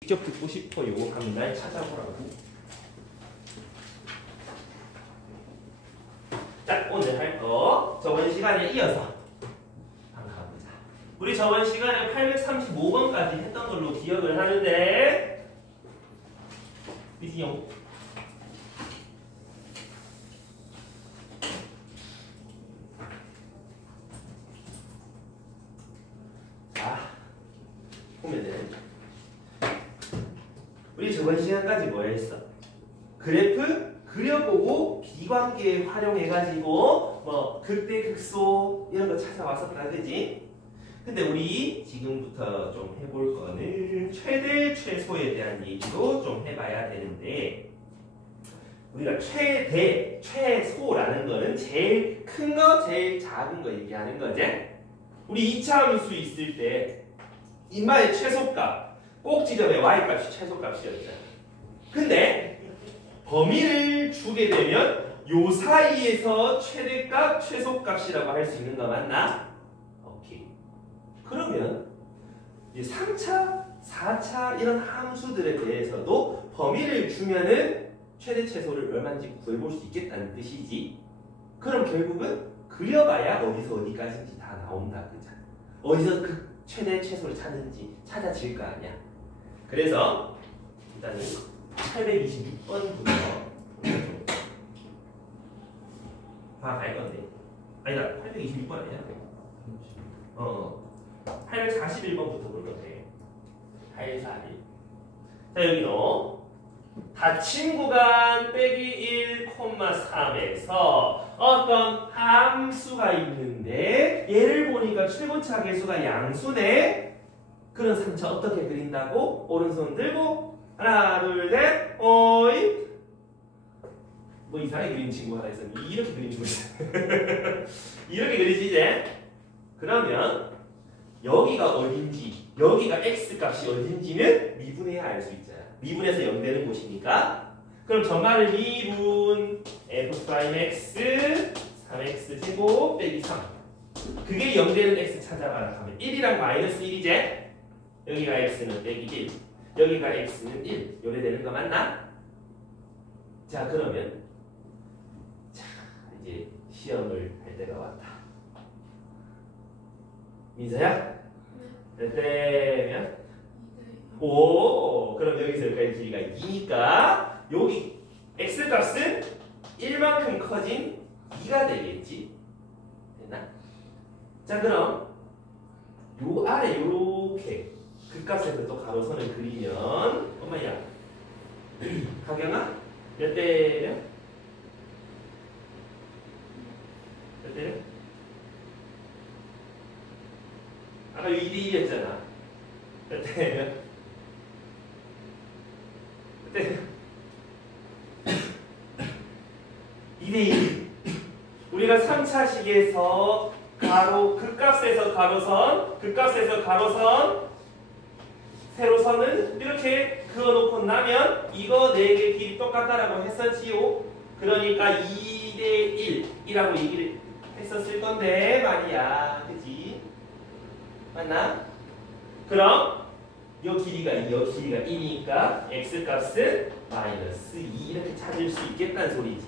직접 듣고 싶어 요거 하면 날 찾아보라고. 자, 오늘 할 거 저번 시간에 이어서 한번 가보자. 우리 저번 시간에 835번까지 했던 걸로 기억을 하는데 미시용 자, 보면은 우리 저번 시간까지 뭐 했어? 그래프 그려보고 비관계 활용해가지고 뭐 극대 극소 이런 거 찾아왔었다, 그지? 근데 우리 지금부터 좀 해볼 거는 최대 최소에 대한 얘기도 좀 해봐야 되는데, 우리가 최대 최소라는 거는 제일 큰 거 제일 작은 거 얘기하는 거지. 우리 2차 함수 있을 때 인마의 최소값 꼭 지점에 y값이 최소값이었잖아. 근데 범위를 주게 되면 요 사이에서 최대값, 최소값이라고 할 수 있는 거 맞나? 오케이. 그러면 이제 3차, 4차 이런 함수들에 대해서도 범위를 주면은 최대, 최소를 얼마인지 구해볼 수 있겠다는 뜻이지. 그럼 결국은 그려봐야 어디서 어디까지인지 다 나온다, 그죠? 어디서 그 최대, 최소를 찾는지 찾아질 거 아니야. 그래서 일단은 826번부터 갈 건데, 아니다, 826번 아니야? 841번부터 볼 건데, 841. 자, 여기 너 닫힌 구간 빼기 1,3에서 어떤 함수가 있는데 얘를 보니까 최고차 계수가 양수네. 그런 3차 어떻게 그린다고? 오른손 들고 하나 둘 셋 오이. 뭐 이상하게 그린 친구 하나 있었는데 이렇게 그린 친구 있어. 이렇게 그리지 이제. 그러면 여기가 어딘지, 여기가 x값이 어딘지는 미분해야 알 수 있잖아. 미분해서 0 되는 곳이니까. 그럼 전말을 미분 f'x 3x 제곱 빼기 3, 그게 0 되는 x 찾아가라 하면 1이랑 마이너스 1이제. 여기가 x는 빼기 1, 여기가 x는 1, 요래 되는 거 맞나? 자, 그러면 자, 이제 시험을 할 때가 왔다. 민서야? 몇 대면? 오, 그럼 여기서 여기까지 길이가 2니까 여기 x값은 1만큼 커진 2가 되겠지? 됐나? 자, 그럼 요 아래 요렇게 그 값에서 또 가로선을 그리면 엄마야 가경아 몇 대면? 몇 대면? 아까 2대1이었잖아. 몇 대면? 몇 대면? 2대1. 우리가 3차식에서 가로 그 값에서 가로선, 그 값에서 가로선 세로선은 이렇게 그어놓고 나면 이거 4개 길이 똑같다라고 했었지요. 그러니까 2대1이라고 얘기를 했었을 건데 말이야. 그치? 맞나? 그럼 요 길이가 2, 요 길이가 2니까 x값은 마이너스 2 이렇게 찾을 수 있겠다는 소리지.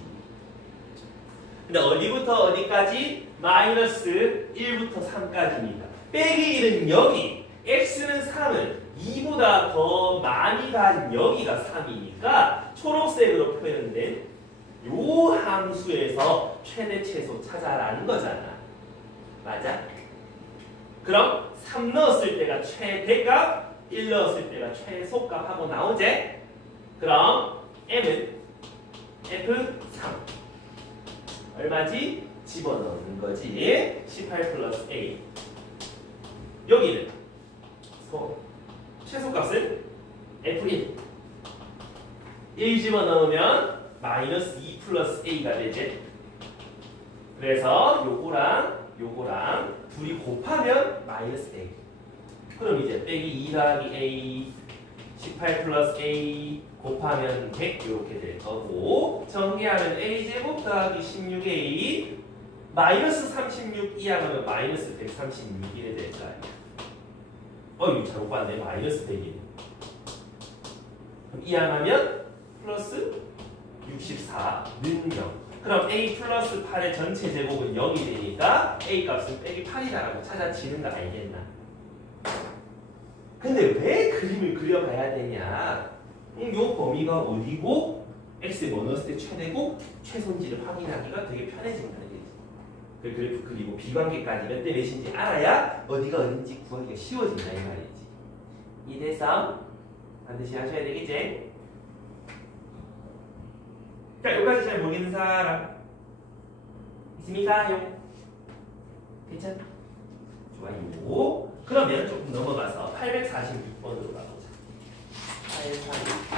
근데 어디부터 어디까지? 마이너스 1부터 3까지입니다. 빼기 1은 여기, x는 3은 2보다 더 많이 간 여기가 3이니까 초록색으로 표현된 요 함수에서 최대 최소 찾아라는 거잖아. 맞아? 그럼 3 넣었을 때가 최대값, 1 넣었을 때가 최소값 하고 나오지? 그럼 m은 f3 얼마지? 집어넣는 거지. 18 플러스 a. 여기는 최소값은 f1. 1 집어넣으면 마이너스 2 플러스 a가 되지. 그래서 요거랑 둘이 곱하면 마이너스 a. 그럼 이제 빼기 2 더하기 a 18 플러스 a 곱하면 100 이렇게 될 거고, 정리하면 a제곱 더하기 16a 마이너스 36 이하면 마이너스 136 이래 될 거 아니야. 이거 잘못 봤네. 마이너스 100이네. 그럼 이항하면 플러스 64는 0. 그럼 a 플러스 8의 전체 제곱은 0이 되니까 a 값은 빼기 8이다라고 찾아지는 거 알겠나? 근데 왜 그림을 그려봐야 되냐? 요 범위가 어디고 x에 뭐 넣었을 때 최대고 최소인지를 확인하기가 되게 편해진다는 얘기지. 그 그래프 그리고 비관계까지 몇 대 몇인지 알아야 어디가 어딘지 구하기가 쉬워진다 이 말이지. 2대 3 반드시 하셔야 되겠지? 자, 여기까지 잘 모르겠는 사람 있습니까? 괜찮아? 좋아요. 그러면 조금 넘어가서 846번으로 가보자. 846.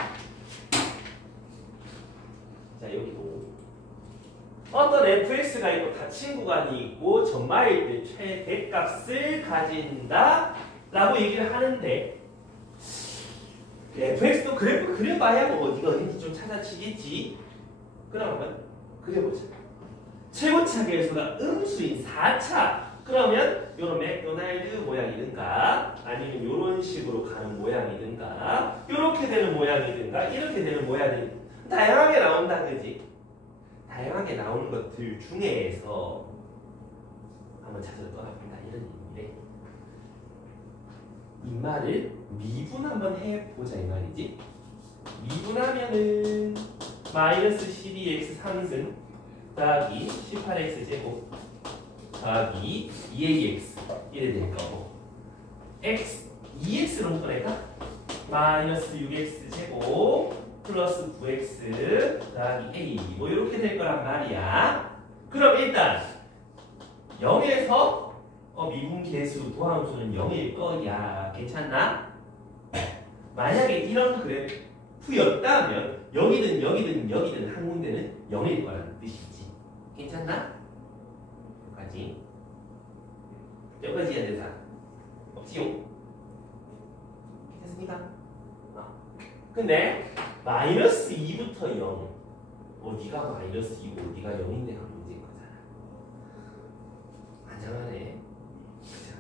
자, 여기도 어떤 fx가 있고 닫힌 구간이 있고 점마일 때 최대값을 가진다 라고 얘기를 하는데 fx도 그래프 그려봐야 뭐 어디가 어딘지 좀 찾아지겠지. 그러면 그려보자. 최고차 계수가 음수인 4차. 그러면 요런 맥도날드 모양이든가 아니면 요런 식으로 가는 모양이든가 요렇게 되는 모양이든가 이렇게 되는 모양이 다양하게 나온다 그지? 다양하게 나오는 것들 중에서 한번 찾아서 떠나본다 이런 의미래. 이 말을 미분 한번 해보자 이 말이지. 미분하면은 마이너스 12x 3승 더하기 18x 제곱 더하기 2ax 이래 될 거고 x 2x로 꺼낼까? 마이너스 6x 제곱 플러스 9x 더하기 a 뭐 이렇게 될 거란 말이야. 그럼 일단 0에서 미분 계수 도함수는 0일 거야. 괜찮나? 만약에 이런 그래프였다면 여기든 한 군데는 0일 거라는 뜻이지. 괜찮나? 여기까지 해야 되나? 없지요? 괜찮습니까? 근데 마이너스 2부터 0 어디가 마이너스 2고 어디가 0인데가 문제인 거잖아. 안정하네. 그죠?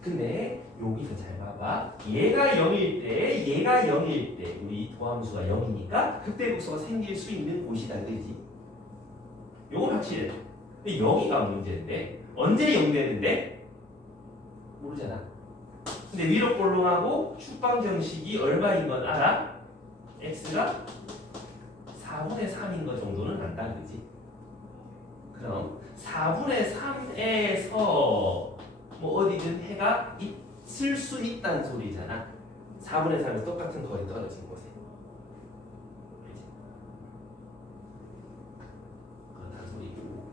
근데 여기서 잘 봐봐. 얘가 0일 때 얘가 0일 때 우리 도함수가 0이니까 극대극소가 생길 수 있는 곳이다 그지? 요건 확실해. 근데 여기가 문제인데 언제 0 되는데? 모르잖아. 근데 위로 볼록하고 축방 정식이 얼마인 건 알아? x가 4분의 3인 것 정도는 안다 그지? 그럼 4분의 3에서 뭐 어디든 해가 있을 수 있다는 소리잖아. 4분의 3에서 똑같은 거리 떨어진 곳에. 그치? 그렇다는 소리고.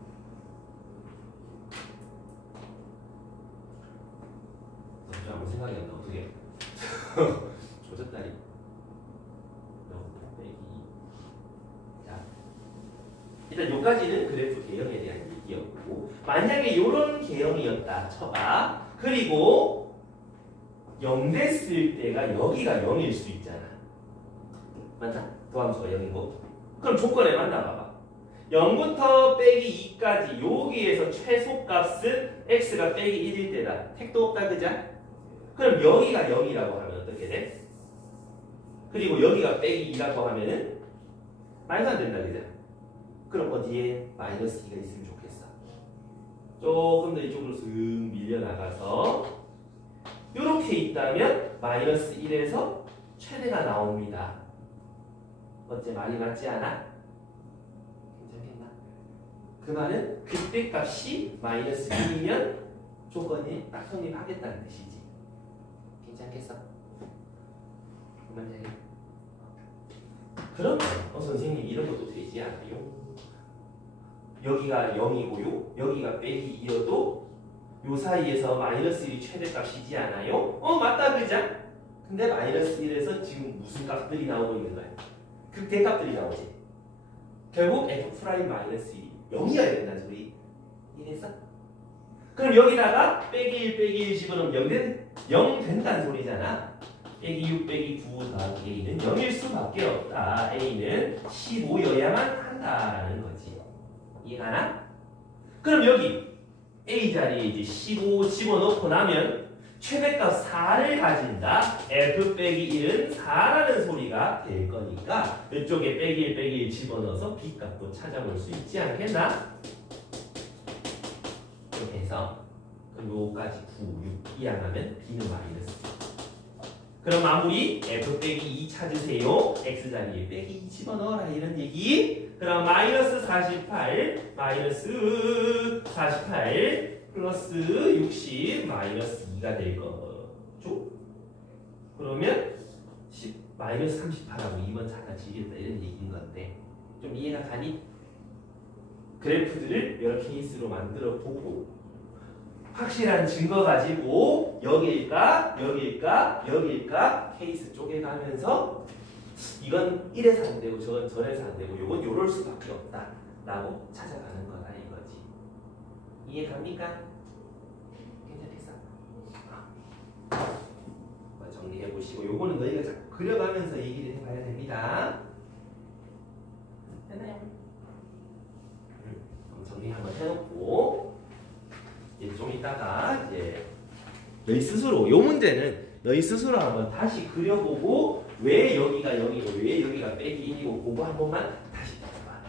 너 아무 생각이 안 나. 어떻게? 조졌다니. 자, 일단 요까지는 그래프 개형에 대한 얘기였고, 만약에 이런 개형이었다 쳐봐. 그리고 0 됐을 때가 여기가 0일 수 있잖아. 맞나? 도함수가 0이고. 그럼 조건에 맞나 봐봐. 0부터 빼기 2까지 여기에서 최소값은 x가 빼기 1일 때다. 택도 없다 그자? 그럼 여기가 0이라고 하면 어떻게 돼? 그리고 여기가 빼기 2라고 하면은 말도 안 된다 그자? 그럼 어디에 마이너스 2가 있으면 좋겠어. 조금 더 이쪽으로 슥 밀려나가서 이렇게 있다면 마이너스 1에서 최대가 나옵니다. 어째 말이 맞지 않아? 괜찮겠나? 그 말은 그때 값이 마이너스 1이면 조건이 딱 성립하겠다는 뜻이지. 괜찮겠어? 그만 해. 그럼 선생님 이런 것도 되지 않아요? 여기가 0이고요. 여기가 빼기 2여도 요 사이에서 마이너스 1이 최대값이지 않아요? 맞다 그자? 근데 마이너스 1에서 지금 무슨 값들이 나오고 있는 거야? 극대값들이 나오지. 결국 f 프라임 마이너스 1이 0이어야 된다는 소리. 이해했어? 그럼 여기다가 빼기 1 빼기 1 집어넣으면 0 된다는 소리잖아. 빼기 6 빼기 9 더하기 a는 0일 수밖에 없다. a는 15여야만 한다는 거지. 이해하나? 그럼 여기 a 자리에 이제 15 집어넣고 나면 최대값 4를 가진다. f 빼기 1은 4라는 소리가 될 거니까 이쪽에 빼기 1 빼기 1 집어넣어서 b값도 찾아볼 수 있지 않겠나? 이렇게 해서 요거까지 9, 6 이항하면 b는 마이너스. 그럼 마무리 f 빼기 2 찾으세요. x 자리에 빼기 2 집어넣어라 이런 얘기. 그럼 마이너스 48 마이너스 48 플러스 60 마이너스 2가 될 거죠. 그러면 10 마이너스 38하고 2번 작아지겠다 이런 얘기인 건데 좀 이해가 가니? 그래프들을 여러 케이스로 만들어 보고 확실한 증거 가지고 여기일까 여기일까 케이스 쪼개가면서 이건 이래서 안 되고 저건 저래서 안 되고 요건 요럴 수밖에 없다 라고 찾아가는 거다 이거지. 이해 갑니까? 괜찮겠어? 정리해 보시고 요거는 너희가 자꾸 그려가면서 얘기를 해봐야 됩니다. 됐나요? 그럼 정리 한번 해놓고 이제 좀 이따가 이제 너희 스스로 요 문제는 너희 스스로 한번 다시 그려보고 왜 여기가 0이고 왜 여기가 빼기 1이고 그거 한 번만 다시 봐봐.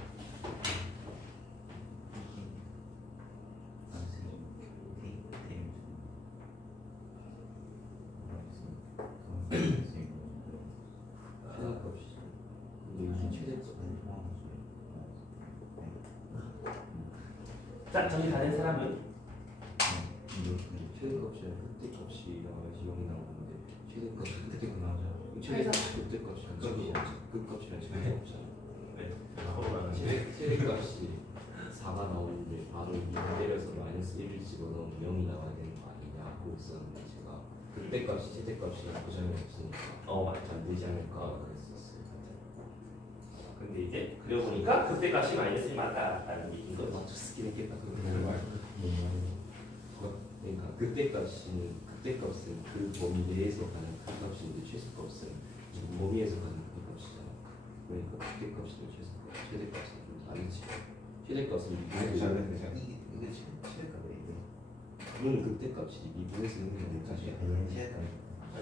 자, 정리 다 된 사람은? 최대값이랑 극대값이 나와야지 0이 나오는데 최대값이 극대값 나오잖아. 극대값이랑 극값이랑 최대값 없잖아. 최대값이 4가 나오는데 바로 2를 때려서 마이너스 1을 집어넣으면 0이 나와야 되는 거 아니냐 하고 있었는데 제가 극대값이 최대값이랑 고장이 없으니까 맞아. 안 되지 않을까 그랬었어요. 근데 이제 그려보니까 그때값이 마이너스 1 맞다라는 얘기인 거죠. 맞춰 쓰긴 했겠다. 그러니까 극대값은 그 범위 내에서 가는 극값인데 최소값은 이 범위에서 가는 극값이잖아. 그러니까 극대값은 최소값, 최대값은 좀 다르지. 최대값은 미분에서 이게 최대값이에요. 이거는 극대값이 미분에서 있는 것까지 아니면 최대값.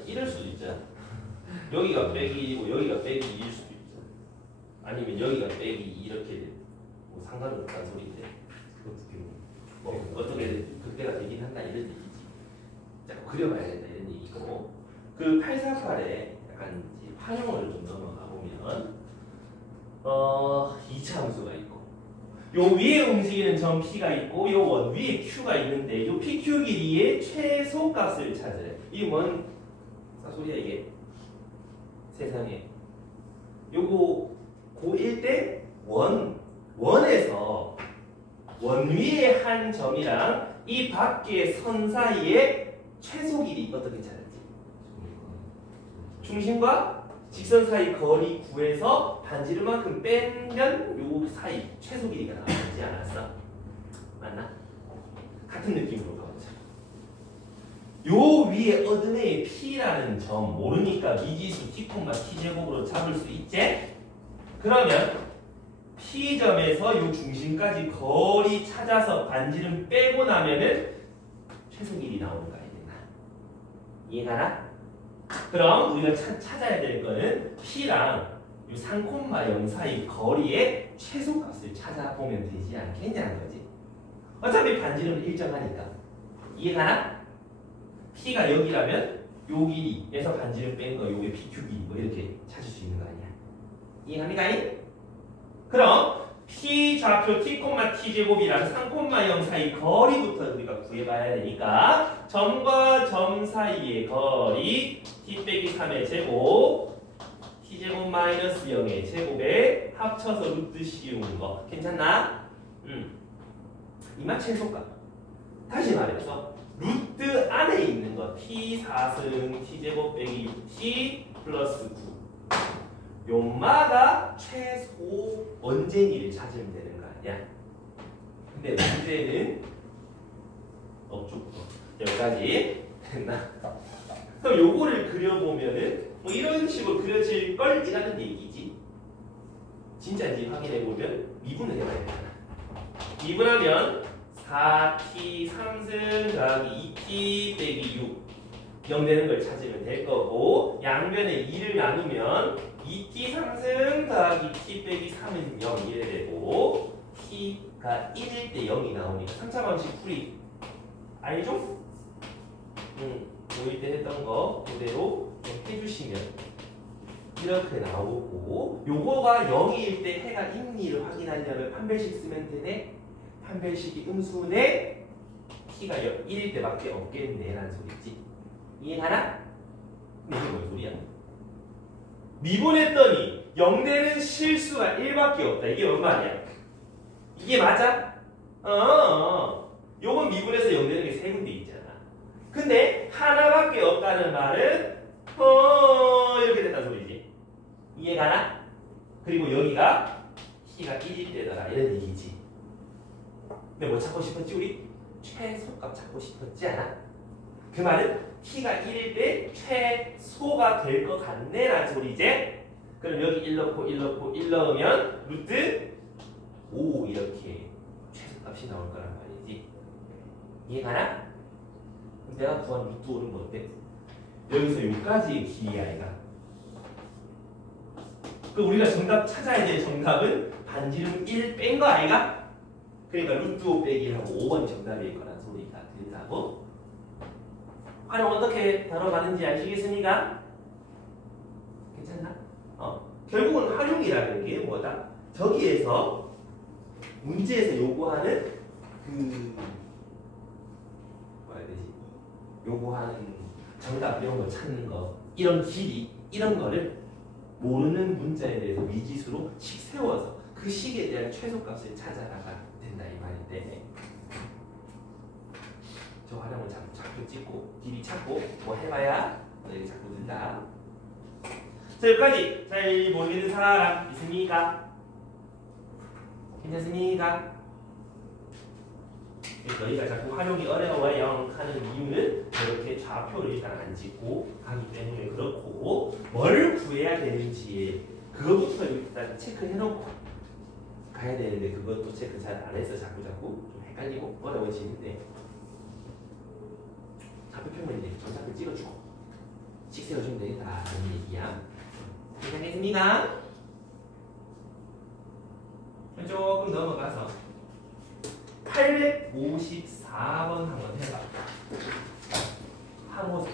이럴 수도 있잖아. 여기가 빼기 1이고 여기가 빼기 2일 수도 있잖아. 아니면 여기가 빼기 2 이렇게 뭐 상관은 없다는 소리인데 어떻게 뭐 어떻게 그때가 되긴 한다 이런 얘기지. 자꾸 그려봐야 된다 이런 얘기고 그 848에 약간 이제 활용을 좀 넘어가 보면 2차 함수가 있고 요 위에 움직이는 점 P가 있고 요 원 위에 Q가 있는데 요 PQ 길이의 최소값을 찾아요. 이게 뭔 사소리야 이게 세상에. 요거 고1 때 원에서 원 위에 한 점이랑 이 밖의 선 사이의 최소 길이 어떻게 찾았지? 중심과 직선 사이 거리 구해서 반지름만큼 빼면 요 사이 최소 길이가 나오지 않았어? 맞나? 같은 느낌으로 가보자. 요 위에 어둠의 P라는 점 모르니까 미지수 T, T제곱으로 잡을 수 있지? 그러면 P점에서 요 중심까지 거리 찾아서 반지름 빼고 나면은 최소 길이 나오는 거 아니겠나? 이해가나? 그럼 우리가 찾아야 될 거는 P랑 요 3,0 사이 거리의 최소값을 찾아보면 되지 않겠냐는 거지. 어차피 반지름은 일정하니까. 이해가나? P가 여기라면 요 길이에서 반지름 뺀 거 요게 PQ 길이고 이렇게 찾을 수 있는 거 아니야? 이해갑니까? 그럼 P 좌표 T, T제곱이랑 3,0 사이 거리부터 우리가 구해봐야 되니까 점과 점 사이의 거리 T 빼기 3의 제곱 T제곱 마이너스 0의 제곱에 합쳐서 루트 씌우는 거 괜찮나? 이만 최소값. 다시 말해서 루트 안에 있는 거 T 4승 T제곱 빼기 6T 플러스 9 요마다 최소 원쟁이를 찾으면 되는 거 아니야? 근데 문제는 여기까지 됐나? 그럼 요거를 그려보면은 뭐 이런 식으로 그려질 걸이라는 얘기지. 진짜인지 확인해보면 미분을 해봐야 되잖아. 미분하면 4t 3승 더하기 2t 빼기 6 0 되는 걸 찾으면 될 거고 양변에 2를 나누면 2t 상승 더하기 t 빼기 3은 0 이래 되고 t가 1일 때 0이 나오니까 3차 방식 풀이 알죠? 5일 때 했던 거 그대로 해주시면 이렇게 나오고 요거가 0일 때 해가 있니를 확인하려면 판별식 쓰면 되네. 판별식이 음수네. t가 1일 때밖에 없겠네 라는 소리지. 이해가나? 근데 이게 뭔 소리야? 미분했더니 0 되는 실수가 1밖에 없다. 이게 뭔 말이야? 이게 맞아? 요건 미분해서 0 되는 게 3군데 있잖아. 근데 하나밖에 없다는 말은 이렇게 됐다는 소리지. 이해가나? 그리고 여기가 t가 1일 때더라 이런 얘기지. 근데 뭐 찾고 싶었지 우리? 최소값 찾고 싶었지 않아? 그 말은 t가 1일 때 최소가 될 것 같네 라는 소리지. 그럼 여기 1 넣고 1 넣고 1 넣으면 루트 5 이렇게 최소값이 나올 거란 말이지. 이해가나? 그럼 내가 구한 루트 5는 뭔데? 여기서 여기까지의 길이야 얘가. 그럼 우리가 정답 찾아야 될 정답은 반지름 1 뺀 거 아이가? 그러니까 루트 5 빼기 1하고 5번이 정답일 거란 소리가 된다고. 활용 어떻게 다뤄가는지 아시겠습니까? 괜찮나? 결국은 활용이라는 게 뭐다? 저기에서 문제에서 요구하는 뭐라 해야 되지? 요구하는 정답 이런 거 찾는 거 이런 길이 이런 거를 모르는 문자에 대해서 미지수로 식 세워서 그 식에 대한 최소값을 찾아가야 된다 이 말인데 저 활용을 자꾸 찍고 DB 찾고 뭐 해봐야 너희 자꾸 는다. 자 여기까지 잘 모르겠는 사람 있습니까? 괜찮습니까? 너희가 자꾸 활용이 어려워요 하는 이유는 저렇게 좌표를 일단 안 찍고 가기 때문에 그렇고 뭘 구해야 되는지 그거부터 일단 체크해놓고 가야 되는데 그것도 체크 잘 안 해서 자꾸 좀 헷갈리고 어려워지는데 좌표표면 이제 정답을 찍어주고 식 세워주면 되겠다 라는 얘기야. 괜찮겠습니까? 조금 넘어가서 854번 한번 해봐. 항호석.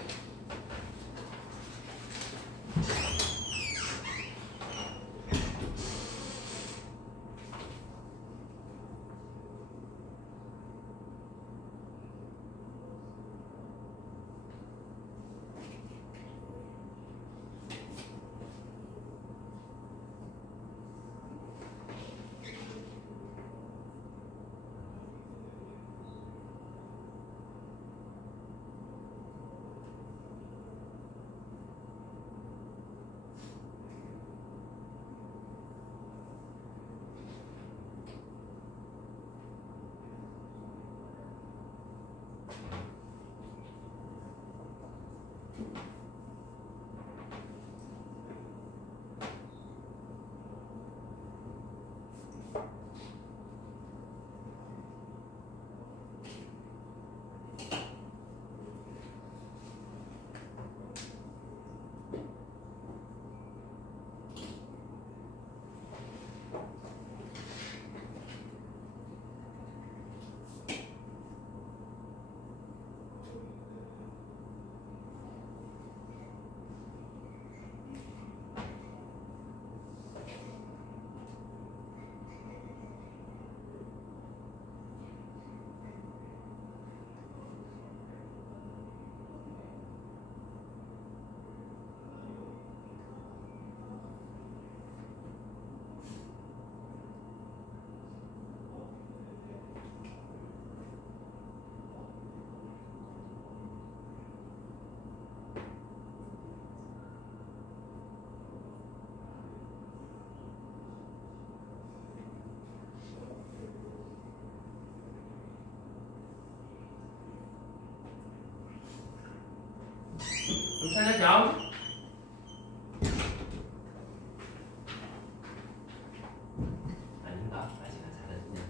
괜찮으죠? 아닌가? 아직 안 잘했냐?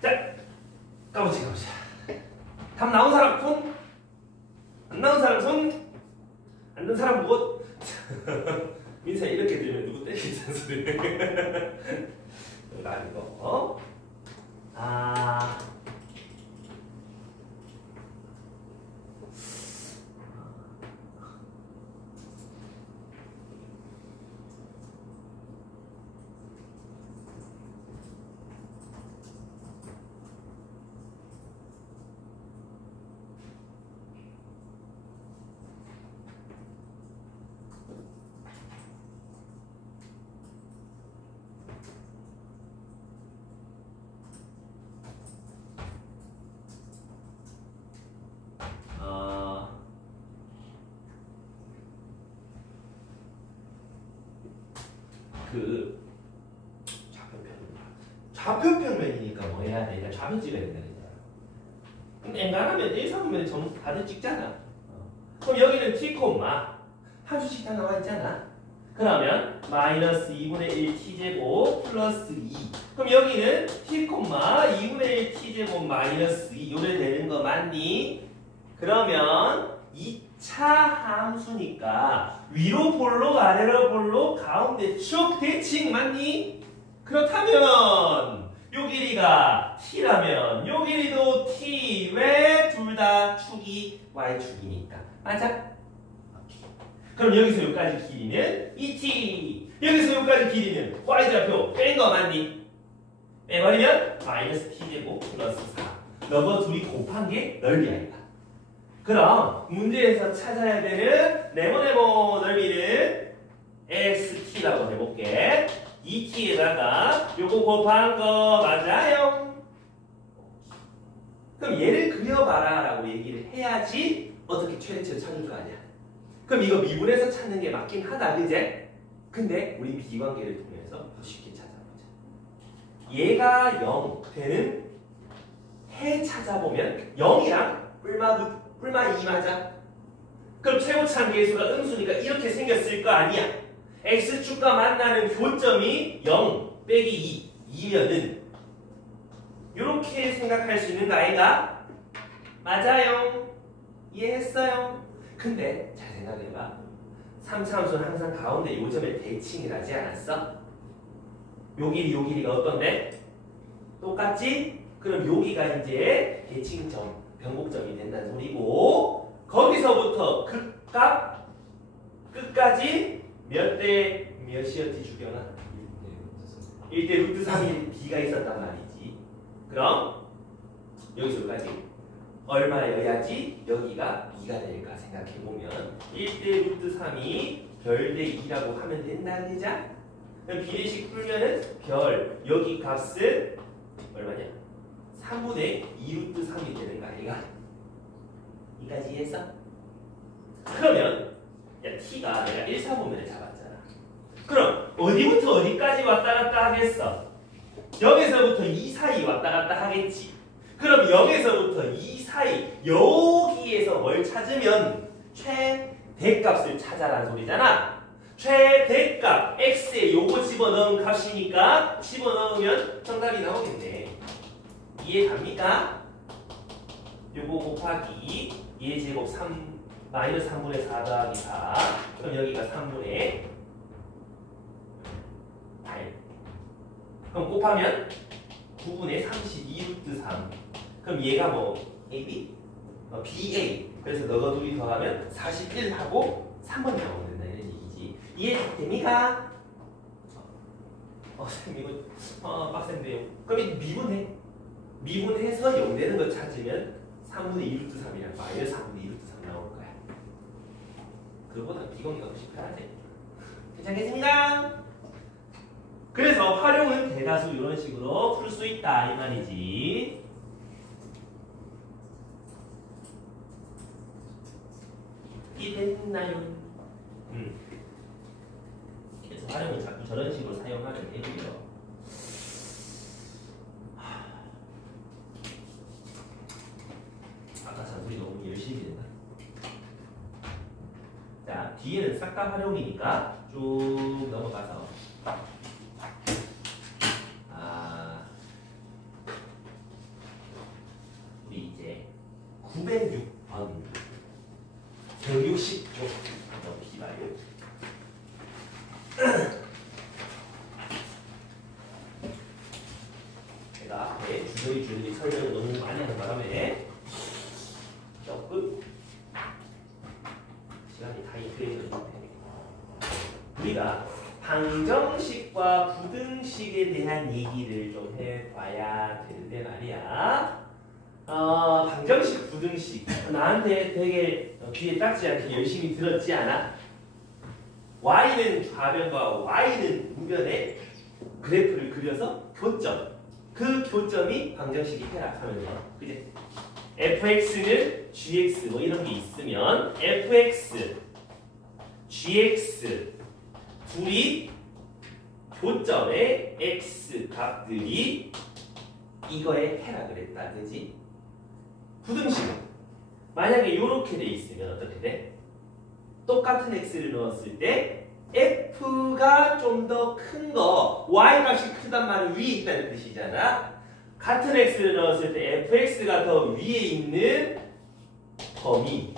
자, 가보자. 답 나온 사람 손. 안 나온 사람 손. 안 나온 사람 무엇? 민사 이렇게 되면 누구 때리겠다는 소리. 이거 아니고. 어? 아. 그 좌표평면이니까 뭐 해야 돼? 일단 좌표 찍어야 된다 그랬잖아. 근데 엔간하면 1, 3분면에 점수 다들 찍잖아. 그럼 여기는 t, 한 수씩 다 나와 있잖아. 그러면 마이너스 2분의 1 t제곱 플러스 2. 그럼 여기는 t, 2분의 1 t제곱 마이너스 2 요래 되는 거 맞니? 그러면 2차 함수니까 위로 볼록 아래로 볼록 가운데 쭉 대칭 맞니? 그렇다면 요 길이가 t라면 요 길이도 t. 왜? 둘 다 축이 y축이니까. 맞아? 그럼 여기서 여기까지 길이는 2t. 여기서 여기까지 길이는 y좌표 뺀 거 맞니? 빼버리면 마이너스 t제곱 플러스 4. 너가 둘이 곱한 게 넓이야 이거. 그럼 문제에서 찾아야 되는 네모네모 넓이는 xt라고 해볼게. 2t에다가 요거 곱한 거 맞아요? 그럼 얘를 그려봐라 라고 얘기를 해야지 어떻게 최대치를 찾을 거 아니야. 그럼 이거 미분해서 찾는 게 맞긴 하다 그제? 근데 우리 비관계를 통해서 더 쉽게 찾아보자. 얘가 0 되는 해 찾아보면 0이랑 뿔마 2 맞아? 그럼 최고차항 계수가 음수니까 이렇게 생겼을 거 아니야. x축과 만나는 교점이 0 빼기 2이면은 이렇게 생각할 수 있는 거 아이가? 맞아요. 이해했어요? 근데 잘 생각해봐. 3차 함수는 항상 가운데 요점에 대칭을 하지 않았어? 요 길이가 어떤데? 똑같지? 그럼 여기가 이제 대칭점 변곡점이 된다는 소리고 거기서부터 극값 끝까지 몇 대 몇이었지 주경아? 1대 루트 3이 b가 있었단 말이지. 그럼 여기서 여기까지 얼마여야지 여기가 2가 될까 생각해보면 1대 루트 3이 별대 2라고 하면 된다 그자? 그럼 비례식 풀면은 별 여기 값은 얼마냐? 3분의 2 루트 3이 되는 거 아니가? 이까지 이해했어? 그러면 야 t가 내가 1, 4분면을 잡았잖아. 그럼 어디부터 어디까지 왔다 갔다 하겠어? 0에서부터 2 사이 왔다 갔다 하겠지. 그럼 0에서부터 2 사이 여기에서 뭘 찾으면 최대값을 찾아라는 소리잖아. 최대값 x에 요거 집어넣은 값이니까 집어넣으면 정답이 나오겠네. 이해갑니까? 요거 곱하기 얘 제곱 3 마이너스 3분의 4 더하기 4. 그럼 여기가 3분의 8. 그럼 곱하면 9분의 32 루트 3. 그럼 얘가 뭐 AB? BA. 그래서 너가 둘이 더하면 41하고 3번이 나오면 된다 이런 얘기지. 이해됩니까? 선생님 이거 빡센데요. 그럼 이 미분해서 0 되는 거 찾으면 3분의 2 루트 3이랑 마이너스 3분의 2 루트 3 나올 거야. 그거보다 비공개가 더 쉽어야 돼. 괜찮겠습니까? 그래서 활용은 대다수 이런 식으로 풀 수 있다 이 말이지. 이해됐나요? 그래서 활용을 자꾸 저런 식으로 사용하면 되고요. 아까 잔소리 너무 열심히 된다. 자, 뒤에는 싹 다 활용이니까 쭉 넘어가서 우리 이제 906번 160쪽 넘기봐요. 제가 앞에 주저리 설명을 너무 많이 하는 바람에 조금 시간이 타이트해졌는데 우리가 방정식과 부등식에 대한 얘기를 좀 해봐야 되는데 말이야. 방정식, 부등식 나한테 되게 귀에 닦지 않게 열심히 들었지 않아? y는 좌변과 y는 우변에 그래프를 그려서 교점, 그 교점이 방정식이 해라 하면 돼. 그지? fx는 gx 뭐 이런 게 있으면 fx, gx 둘이 교점의 x 값들이 이거에 해라 그랬다. 그지? 부등식은 만약에 이렇게 돼 있으면 어떻게 돼? 똑같은 x를 넣었을 때 f가 좀 더 큰 거, y 값이 크단 말은 위에 있다는 뜻이잖아. 같은 x를 넣었을 때 fx가 더 위에 있는 범위,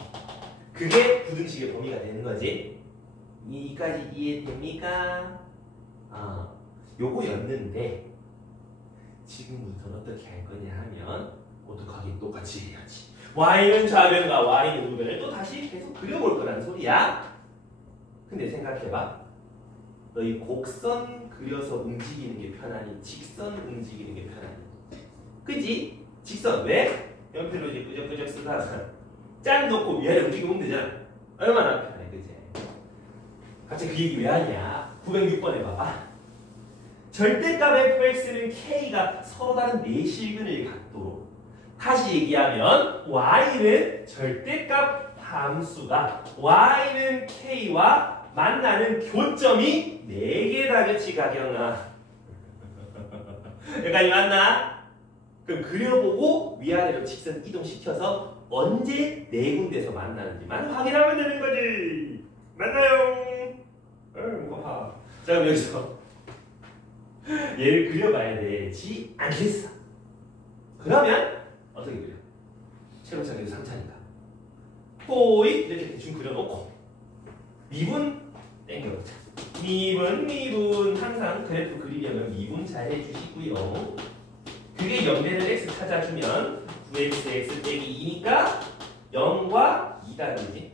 그게 부등식의 범위가 되는 거지. 여기까지 이해됩니까? 요거였는데 지금부터는 어떻게 할 거냐 하면 어떡하긴 똑같이 해야지. y는 좌변과 y는 우변을 또 다시 계속 그려볼 거란 소리야. 근데 생각해봐. 너희 곡선 그려서 움직이는 게 편하니 직선 움직이는 게 편하니? 그지? 직선 왜? 연필로 이제 끄적끄적 쓰다가 짠 놓고 위아래 움직이면 되잖아. 얼마나 편해, 그지? 갑자기 그 얘기 왜 하냐? 906번 해봐봐. 절대값 fx는 k가 서로 다른 내실근을 갖도록, 다시 얘기하면 y는 절대값 함수가 y는 k와 만나는 교점이 4개다. 그치 가경아? 여기까지 맞나? 그럼 그려보고 위아래로 직선 이동시켜서 언제 4군데서 만나는지만 확인하면 되는 거지. 맞나요? 뭐가? 자, 그럼 여기서 얘를 그려봐야 되지 않겠어? 그러면 어떻게 그려? 최고차계도 3차니까 호잇 이렇게 대충 그려놓고 미분 땡겨보자. 미분 항상 그래프 그리려면 미분 잘 해주시고요. 그게 0되는 x 찾아주면 9x x 빼기 2니까 0과 2다 그러지?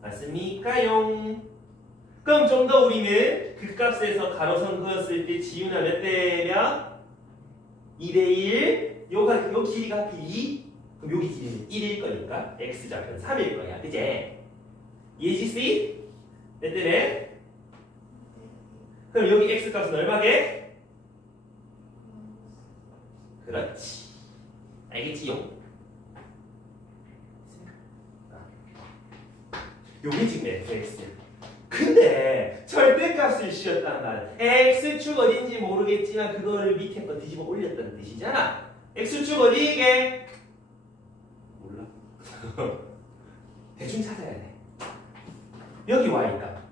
맞습니까요? 그럼 좀 더 우리는 그 값에서 가로선 그었을 때 지우나 몇 대면 2대1. 요 길이가 하필 2. 그럼 여기 길이는 1일 거니까 x좌편 3일 거야. 그제? 이해지시? 몇 대면? 그럼 여기 x 값은 얼마게? 그렇지. 알겠지요? 요게 지금 fx야. 근데 절대값을 씌웠단 말이야. x축 어딘지 모르겠지만 그거를 밑에 거 뒤집어 올렸다는 뜻이잖아. x축 어디게? 몰라. 대충 찾아야 돼. 여기 y값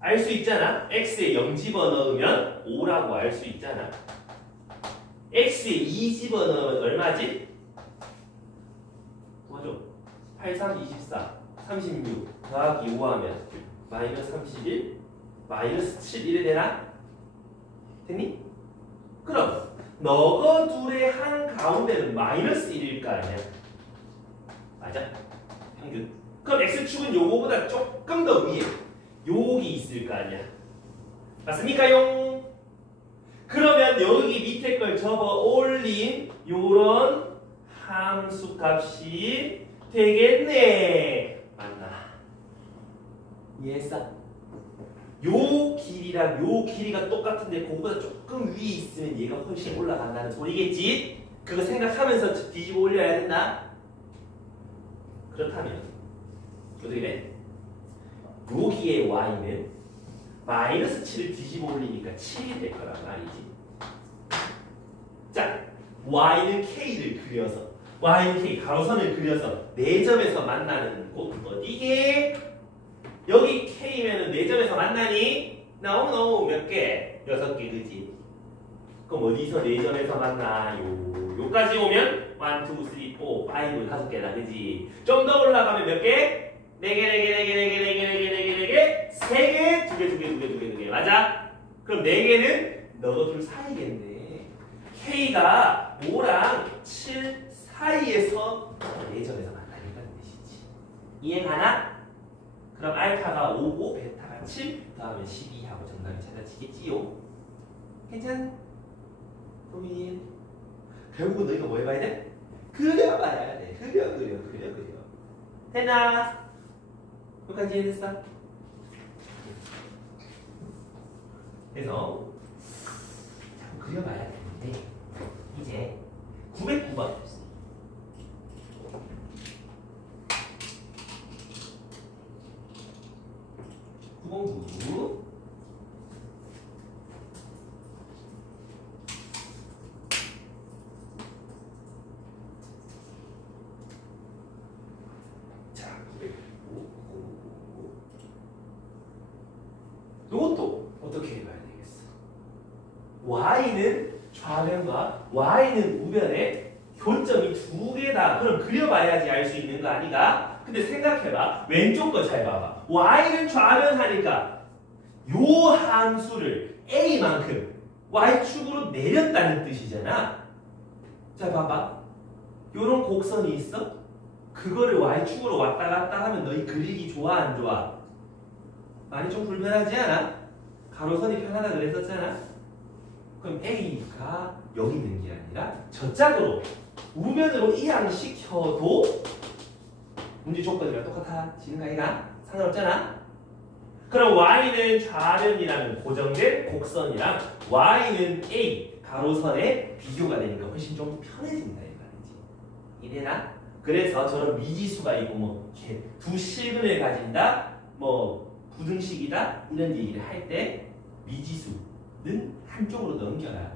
알 수 있잖아. x에 0 집어넣으면 5라고 알 수 있잖아. x에 2 집어넣으면 얼마지? 도와줘. 8, 3, 24, 36 더하기 5 하면 마이너스 31, 마이너스 7 이래 되나? 됐니? 그럼 너거 둘의 한 가운데는 마이너스 1일 거 아니야? 맞아? 평균. 그럼 x축은 요거보다 조금 더 위에 여기 있을 거 아니야. 맞습니까요? 그러면 여기 밑에 걸 접어 올린 요런 함수 값이 되겠네. 맞나? 이해했어? 요 길이랑 요 길이가 똑같은데 그거보다 조금 위에 있으면 얘가 훨씬 올라간다는 소리겠지? 그거 생각하면서 뒤집어 올려야 된다. 그렇다면 어떻게 돼? 여기에 y는 마이너스 7을 뒤집어 올리니까 7이 될 거란 말이지. 자, y는 k를 그려서 y는 k 가로선을 그려서 4점에서 만나는 곳 어디게? 여기 k면은 4점에서 만나니? 너무 몇 개? 6개 그지? 그럼 어디서 4점에서 만나요? 요까지 오면 1, 2, 3, 4, 5 5개다 그지? 좀 더 올라가면 몇 개? 4개 3개 2개 맞아? 그럼 4개는 너가 둘 사이겠네. K가 5랑 7 사이에서 4점에서 만나니까 뜻이지. 이해가나? 그럼 알파가 5고 베타가 7 더하면 12하고 정답이 찾아지겠지요? 괜찮? 도민 결국은 너희가 뭐 해봐야 돼? 그려봐야 돼. 그려 됐나? 여기까지 이해됐어? 그래서 자꾸 그려봐야 되는데 이제 909번 909 이것도 어떻게 해봐야 되겠어? y는 좌변과 y는 우변에 교점이 2개다. 그럼 그려봐야지 알 수 있는 거 아니가? 근데 생각해봐. 왼쪽 거 잘 봐봐. y는 좌변 하니까 요 함수를 a만큼 y축으로 내렸다는 뜻이잖아. 자 봐봐. 요런 곡선이 있어? 그거를 y축으로 왔다 갔다 하면 너희 그리기 좋아 안 좋아? 많이 좀 불편하지 않아? 가로선이 편하다 그랬었잖아? 그럼 A가 여기 있는 게 아니라 저짝으로 우변으로 이항시켜도 문제 조건이랑 똑같아지는 거 아이가? 상관없잖아? 그럼 Y는 좌변이라는 고정된 곡선이랑 Y는 A 가로선에 비교가 되니까 훨씬 좀 편해진다 이 말이지. 이해나? 그래서 저런 미지수가 있고 뭐 두 실근을 가진다 뭐 부등식이다 이런 얘기를 할 때 미지수는 한쪽으로 넘겨라.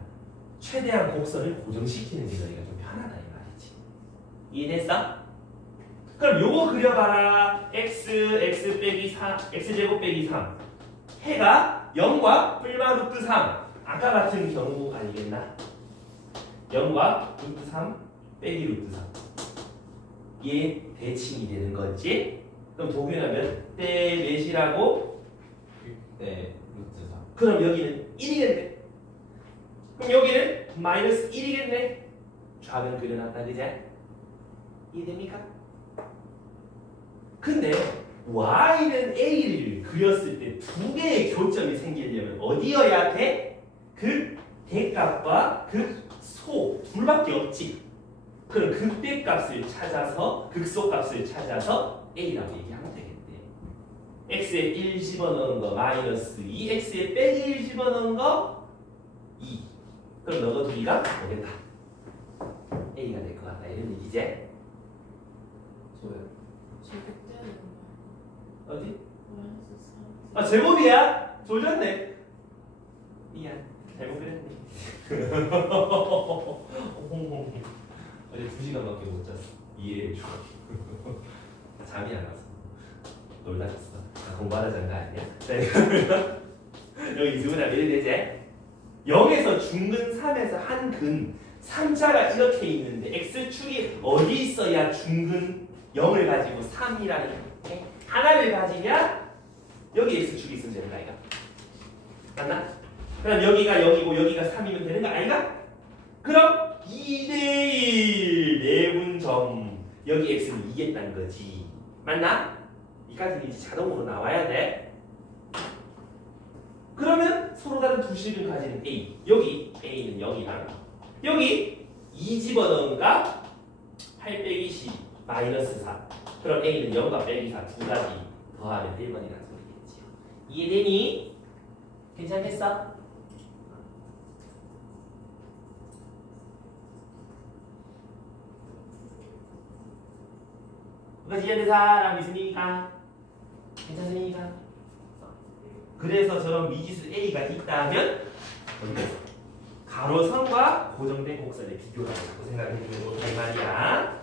최대한 곡선을 고정시키는 게 너희가 좀 편하다 이 말이지. 이해됐어? 그럼 요거 그려봐라. x 빼기 3 x제곱 빼기 3 해가 0과 뿔마 루트 3 아까 같은 경우 아니겠나? 0과 루트 3 빼기 루트 3 얘 대칭이 되는 거지? 그럼 도균하면 때 몇이라고? 네, 루트 3. 그럼 여기는 1이겠네. 그럼 여기는 마이너스 1이겠네. 좌변 그려놨다 그제? 이해됩니까? 근데 y는 a를 그렸을 때 2개의 교점이 생기려면 어디여야 돼? 그 대값과 그 소 둘밖에 없지. 그럼 극대값을 찾아서 극소값을 찾아서 a라고 얘기하면 되겠네. x에 1 집어넣은 거 마이너스 2, x에 빼기 1 집어넣은 거 2. 그럼 너가 둘이가 뭐겠다? a가 될 것 같다 이런 얘기지? 저요. 어디? 아 제곱이야? 조졌네. 미안 잘못 그렸네. 어제 2시간밖에 못 잤어. 이해해줘. 잠이 안 와서 놀다 잤어. 나 공부하다 잔 거 아니야? 여기 누구나 이래 되지? 0에서 중근 3에서 한 근 3자가 이렇게 있는데 x축이 어디 있어야 중근 0을 가지고 3이라는 하나를 가지냐? 여기 x축이 있으면 되는 거 아이가? 맞나? 그럼 여기가 0이고 여기가 3이면 되는 거 아이가? 그럼 2대1 내분점 여기 x는 2겠다는 거지. 맞나? 이까지는 이제 자동으로 나와야 돼. 그러면 서로 다른 두 식을 가지는 A. 여기 A는 0이랑 여기 2 집어넣은가 8 빼기 10 마이너스 4. 그럼 A는 0과 빼기 4 두 가지 더하면 1번이라는 소리겠지. 이해되니? 괜찮겠어? 그까지 이해된 사람 있으니까? 괜찮습니까? 그래서 저런 미지수 A가 있다면 가로선과 고정된 곡선의 비교라고 생각해 주면 좋다 이 말이야.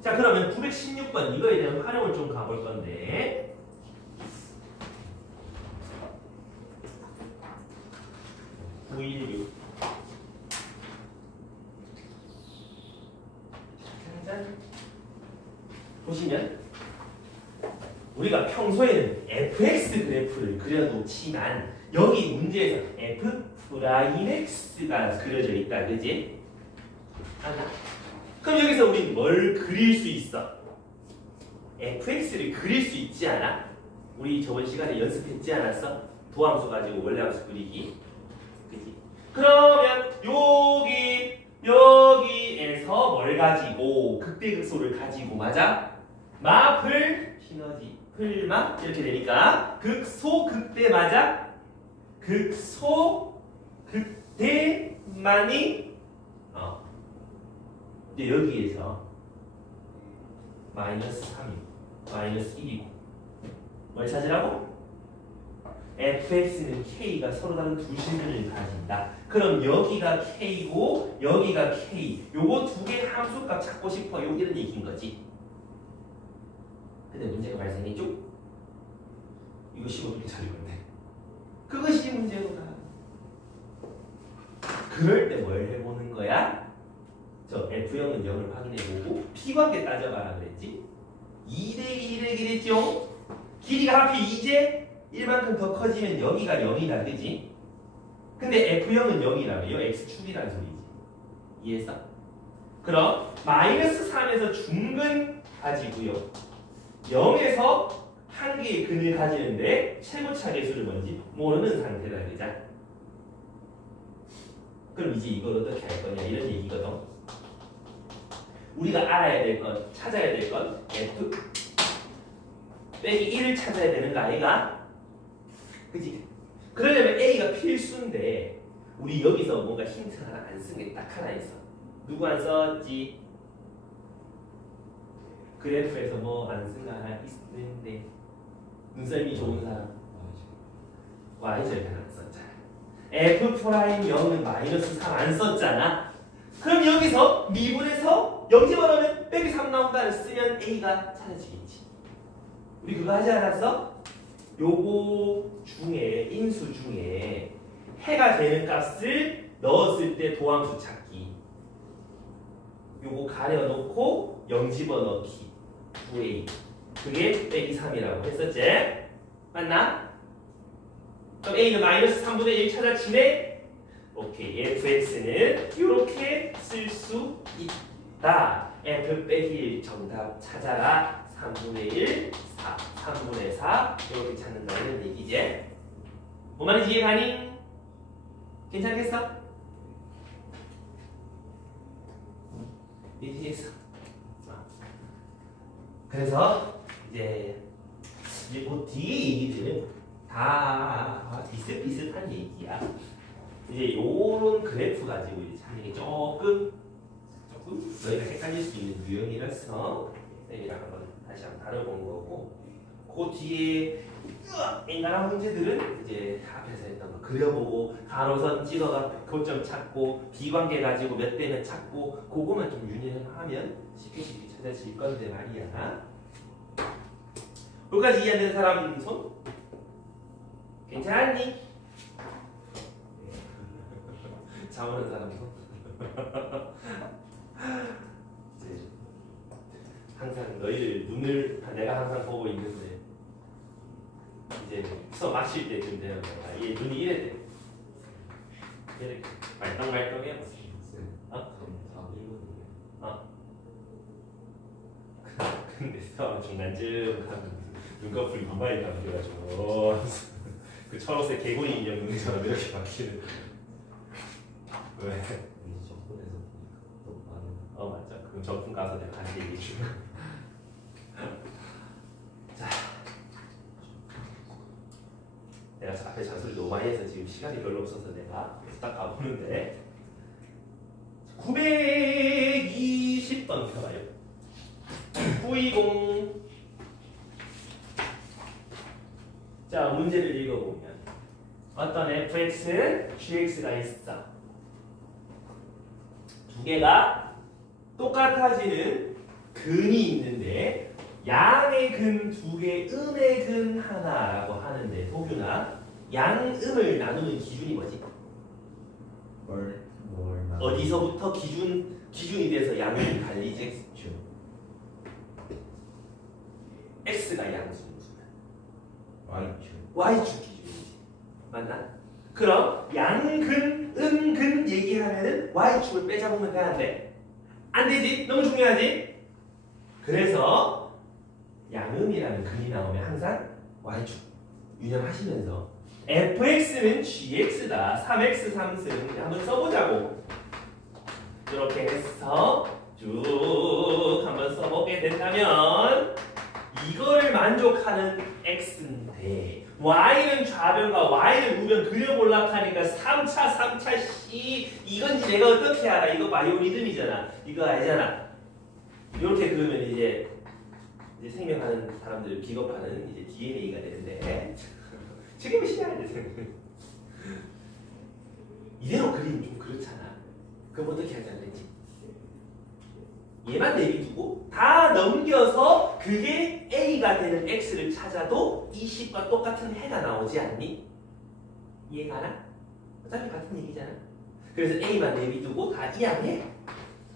자, 그러면 916번 이거에 대한 활용을 좀 가볼 건데, (916) 보시면 우리가 평소에는 fx 그래프를 그려놓지만 여기 문제에서 f'x가 그려져 있다, 그지? 그럼 여기서 우리 뭘 그릴 수 있어? fx를 그릴 수 있지 않아? 우리 저번 시간에 연습했지 않았어? 도함수 가지고 원래함수 그리기, 그지? 그러면 여기에서 뭘 가지고 극대극소를 가지고, 맞아? 마플 시너지 풀마 이렇게 되니까 극소 극대, 맞아? 극소 극대만이 이제 여기에서 마이너스 3이고 마이너스 1이고 뭘 찾으라고? fx는 k가 서로 다른 두 실근을 가진다. 그럼 여기가 k고 여기가 k. 요거 두 개 함수값 찾고 싶어. 요 이런 얘기인 거지. 근데 문제가 발생했죠? 이거 시험 어떻게 찾을 건데? 그것이 문제구나. 그럴 때 뭘 해보는 거야? 저 F0은 0을 확인해보고 P관계 따져봐라 그랬지? 2대2 이랬죠? 길이가 하필 이제 1만큼 더 커지면 여기가 0이다, 그지? 근데 F0은 0이라며 요 X축이라는 소리지. 이해했어? 그럼 마이너스 3에서 중근 가지고요 0에서 한 개의 근을 가지는데 최고차 계수를 뭔지 모르는 상태다, 그자? 그럼 이제 이걸 어떻게 할 거냐 이런 얘기거든. 우리가 알아야 될 건, 찾아야 될 건 F 빼기 1을 찾아야 되는 거 아이가? 그지? 그러려면 A가 필수인데 우리 여기서 뭔가 힌트 하나 안 쓴 게 딱 하나 있어. 누구 안 썼지? 그래프에서 뭐 안 쓴 거 하나 있는데 눈썰미 좋은 사람 Y절편 안 썼잖아. F'0은 마이너스 3 안 썼잖아. 그럼 여기서 미분에서 0 집어넣으면 빼기 3 나온다를 쓰면 A가 찾아지겠지. 우리 그거 하지 않았어? 요거 중에 인수 중에 해가 되는 값을 넣었을 때 도함수 찾기. 요거 가려놓고 0 집어넣기 9A. 그게 빼기 3이라고 했었지? 맞나? 그럼 A는 마이너스 3분의 1 찾아지네? 오케이. fx는 이렇게 쓸 수 있다. f 빼기 1 정답 찾아라. 3분의 1, 4, 3분의 4 이렇게 찾는다 이런 얘기지. 뭔 말인지 이해가니? 괜찮겠어? 이해했어? 그래서 이제 뭐 뒤에 얘기들은 다 비슷비슷한 얘기야. 이제 요런 그래프 가지고 이제 찾는 게 조금 너희가 헷갈릴 수 있는 유형이라서 쌤이랑 한번 다시 한번 다뤄본 거고, 그 뒤에 인간한 문제들은 이제 앞에서 했던 거 그려보고 가로선 찍어가 교점 찾고 비관계 가지고 몇 대면 찾고 그거만 좀 유념하면 쉽게 찾아질 건데 말이야. 여기까지 이해하는 사람 손? 괜찮니? 자오는 사람 손? 이제 항상 너희들 눈을 내가 항상 보고 있는데 이제 수업 마칠 때쯤 되면 얘 눈이 이래 이렇게 말똥말똥해요. 근데 수업 중간쯤 가면 눈꺼풀이 이마에 감겨가지고 그 초록색 개구리 인형 눈처럼 이렇게 바뀌는. 왜? 왠지 정권에서 보니까 너무 많은. 맞죠. 그럼 적금 가서 내가 다시 얘기해 줄게. 자, 내가 앞에 잔소리 너무 많이 해서 지금 시간이 별로 없어서 내가 딱 가보는데 920번 펴봐요. 920. 자, 문제를 읽어보면 어떤 fx, gx가 있어. 두 개가 똑같아지는 근이 있는데 양의 근 두 개, 음의 근 하나라고 하는데 도균아, 양음을 나누는 기준이 뭐지? 뭘 어디서부터 기준이 돼서 양음이 갈리지? x가 양수는 Y축. y축 기준이지. 맞나? 그럼 양근, 음근 얘기하면은 y축을 빼잡으면 되는데 안 되지? 너무 중요하지? 그래서 양음이라는 근이 나오면 항상 y축 유념하시면서 fx는 gx다. 3x 3승 한번 써보자고. 이렇게 해서 쭉 한번 써보게 된다면 이거를 만족하는 x인데 y는 좌변과 y는 우변 그려보려고 하니까 3차 C 이건지 내가 어떻게 알아? 이거 바이오리듬이잖아. 이거 알잖아. 이렇게 그으면 이제 생명하는 사람들 기겁하는 이제 DNA가 되는데 지금은 시간이 되잖아. 이대로 그리면 좀 그렇잖아. 그럼 어떻게 하자는 거지? 얘만 내비두고 다 넘겨서 그게 A가 되는 X를 찾아도 이 식과 똑같은 해가 나오지 않니? 이해가 나? 어차피 같은 얘기잖아. 그래서 A만 내비두고 다 이항해.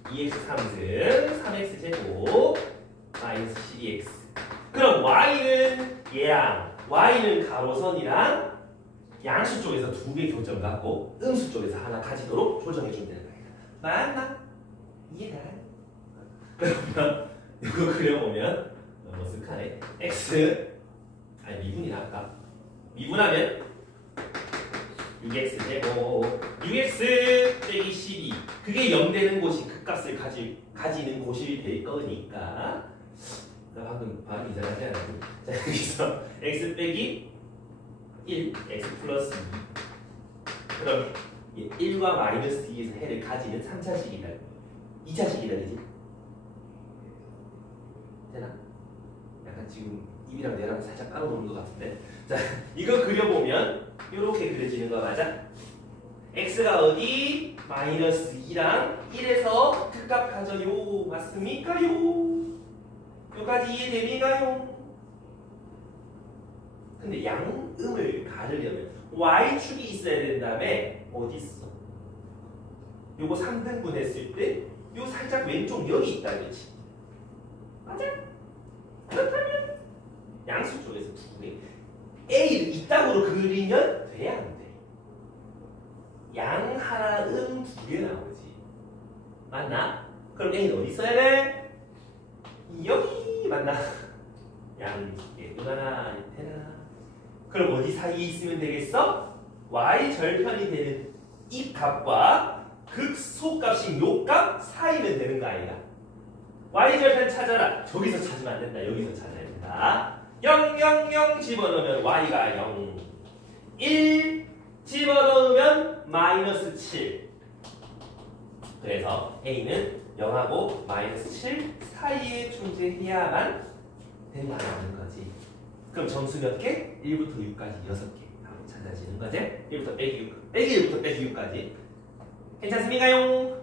2x 3승 3x 제곱 마이너스 12x. 그럼 Y는 얘랑 Y는 가로선이랑 양수 쪽에서 두 개 교점 갖고 음수 쪽에서 하나 가지도록 조정해 준다는 거야. 맞나? 이해가? 그러면 이거 그려보면 머쓱하네. x 아니 미분이나 할까? 미분하면 6x 제곱 6x 빼기 12 그게 0 되는 곳이 그 값을 가지는 곳이 될 거니까 나 방금 발음 이상하지 않았니? 자 여기서 x 빼기 1 x 플러스 2 그럼 1과 마이너스 2에서 해를 가지는 3차식이다 2차식이다 그지? 되나? 약간 지금 입이랑 뇌랑 살짝 따로 노는 것 같은데 자 이거 그려보면 이렇게 그려지는 거 맞아? x가 어디? 마이너스 2랑 1에서 극값 가져요 맞습니까요? 여기까지 이해됩니까요? 근데 양음을 가르려면 y축이 있어야 된 다음에 어디 있어? 요거 3등분 했을 때 요 살짝 왼쪽 여기 있다 그렇지? 맞아? 그렇다면 양수 쪽에서 두 개 A를 이따구로 그리면 돼? 안 돼? 양 하나 두 개 나오지 맞나? 그럼 A는 어디 있어야 돼? 여기 맞나? 양 두 개 눈 하나 되나? 그럼 어디 사이에 있으면 되겠어? Y 절편이 되는 이 값과 극소값인 요 값 사이면 되는 거 아니야? Y절편 찾아라. 저기서 찾으면 안 된다. 여기서 찾아야 된다. 0, 0, 0 집어넣으면 Y가 0. 1 집어넣으면 마이너스 7. 그래서 A는 0하고 마이너스 7 사이에 존재해야만 된다는 거지. 그럼 점수 몇 개? 1부터 6까지 6개 하고 찾아지는 거지. 1부터 빼기 6, 빼기 1부터 빼기 6까지. 괜찮습니까요?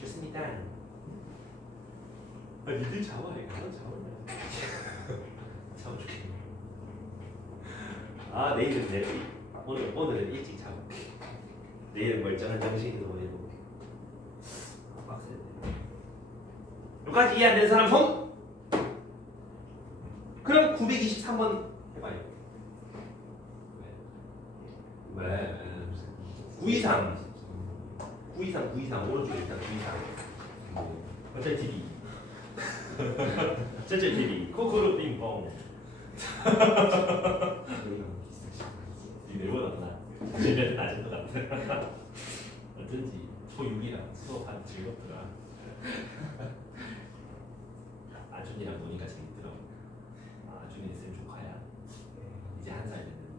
좋습니다. 니들 잡아, 이거 잡아 좋겠네. 내일은 오늘은 일찍 잡을게. 내일은 멀쩡한 정신으로 해볼게. 빡세네. 여기까지 이해 안 되는 사람 손. 그럼 923번 해봐요. 왜? 923 오른쪽에 있다. 923 어차피 TV 전체 TV 코코로 빙봉. 저희랑 비슷하신 니네보다 나. 집에 낮은 것 같아. 어쩐지 초6이랑 수업하기 즐겁더라. 아준이랑 노니까 재밌더라. 아준이 쌤 조카야. 이제 1살 됐는데.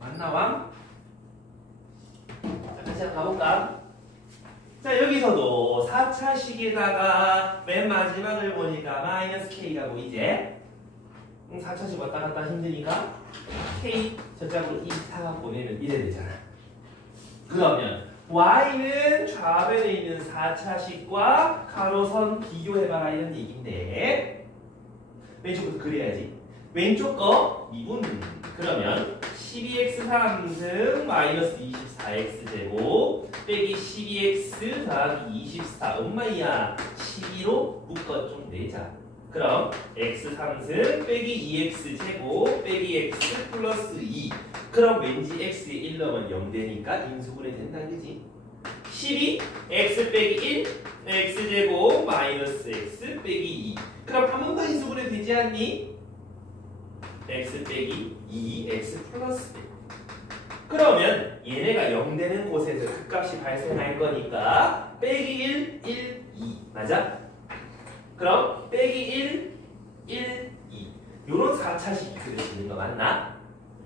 안 나와? 자, 같이 한번 가볼까? 자, 여기서도 4차식에다가 맨 마지막을 보니까 마이너스 K가 보이지? 4차식 왔다 갔다 힘드니까 K 저쪽으로 2, 4 보내면 이래 되잖아. 그러면 Y는 좌변에 있는 4차식과 가로선 비교해봐라 이런 얘기인데 왼쪽부터 그려야지. 왼쪽 거 미분. 그러면 12x 3승 마이너스 24x제곱 빼기 12x 더하기 24 엄마야 12로 묶어 좀 내자. 그럼 x 3승 빼기 2x제곱 빼기 x 플러스 2 그럼 왠지 x에 1 넣으면 0 되니까 인수분해 된다 그지? 12 x 빼기 1 x제곱 마이너스 x 빼기 2. 그럼 한 번 더 인수분해 되지 않니? x 빼기 2x 플러스 1. 그러면 얘네가 0 되는 곳에서 그 값이 발생할 거니까 빼기 1, 1, 2 맞아? 그럼 빼기 1, 1, 2 요런 4차식 그려지는 거 맞나?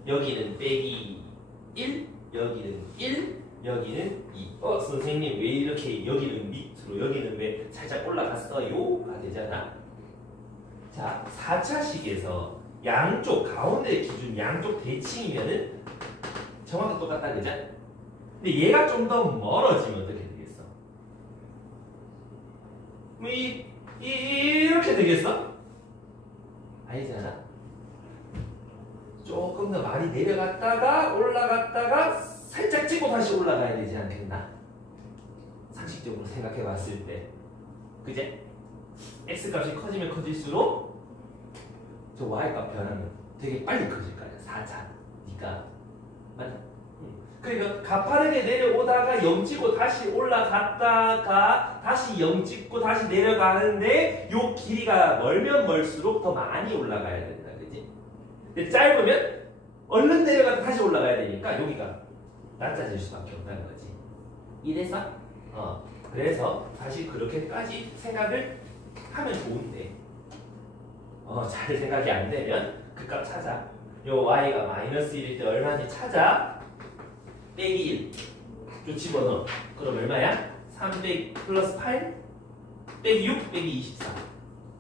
여기는 빼기 1, 여기는 1, 여기는 2. 선생님 왜 이렇게 여기는 밑으로 여기는 왜 살짝 올라갔어요?가 되잖아. 자, 4차식에서 양쪽 가운데 기준 양쪽 대칭이면은 정확히 똑같다 그죠? 근데 얘가 좀 더 멀어지면 어떻게 되겠어? 뭐 이렇게 되겠어? 아니잖아. 조금 더 많이 내려갔다가 올라갔다가 살짝 찍고 다시 올라가야 되지 않겠나? 상식적으로 생각해 봤을 때 그제? x값이 커지면 커질수록 저 y값 변하면 되게 빨리 커질 거 아니야. 4차니까 맞아? 그러니까 가파르게 내려오다가 0 찍고 다시 올라갔다가 다시 0 찍고 다시 내려가는데 요 길이가 멀면 멀수록 더 많이 올라가야 된다 그지? 근데 짧으면 얼른 내려가서 다시 올라가야 되니까 여기가 낮아질 수밖에 없다는 거지. 이래서? 그래서 사실 그렇게까지 생각을 하면 좋은데 잘 생각이 안 되면 그 값 찾아. 요 y가 마이너스 1일 때 얼마인지 찾아. 빼기 1. 요 집어넣어. 그럼 얼마야? 300 플러스 8 빼기 6 빼기 24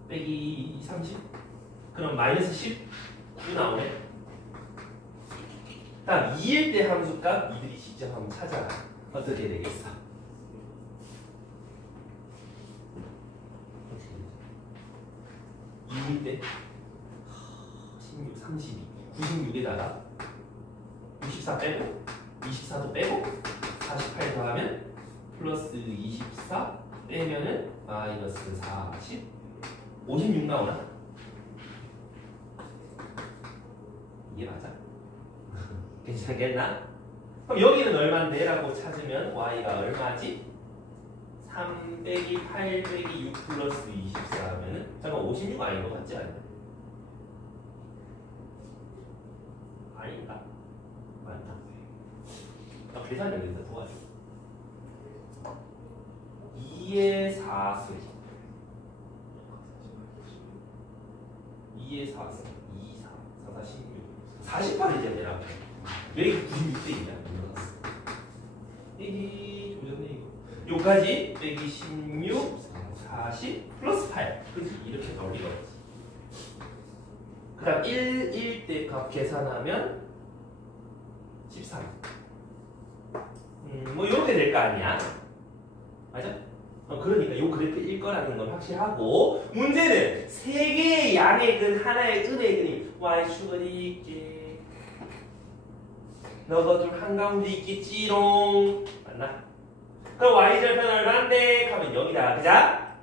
빼기 30 그럼 마이너스 19 나오네. 다음 2일 때 함수값 이들이 직접 한번 찾아라. 어떻게 되겠어? 2일 때 16, 32 96에다가 64 빼고 24도 빼고 48 더하면 플러스 24 빼면은 마이너스 40 56 나오나? 이게 맞아? 괜찮겠나? 그럼 여기는 얼마인데? 라고 찾으면 y가 얼마지? 3 빼기 8 빼기 6 플러스 24 하면은 잠깐 56 아닌 것 같지 않냐? 아닌가? 맞나? 계산이 된다 도와줘. 2의 4승 2의 4승 2, 4, 4, 16 48이잖아 얘랑. 왜 96대 있냐? 이게 조졌네 이거. 요까지 빼기 16 40 플러스 8 그렇지? 이렇게 나올 리가 없지. 그 다음 1 때 값 계산하면 13 뭐 이렇게 될 거 아니야. 맞아? 그러니까 요 그래프일 거라는 건 확실하고 문제는 세 개의 양의 근 하나의 은의 근이 y축 어디 있게 너가 좀 한가운데 있겠지롱. 맞나? 그럼 y절편 얼마인데? 하면 여기다 그자?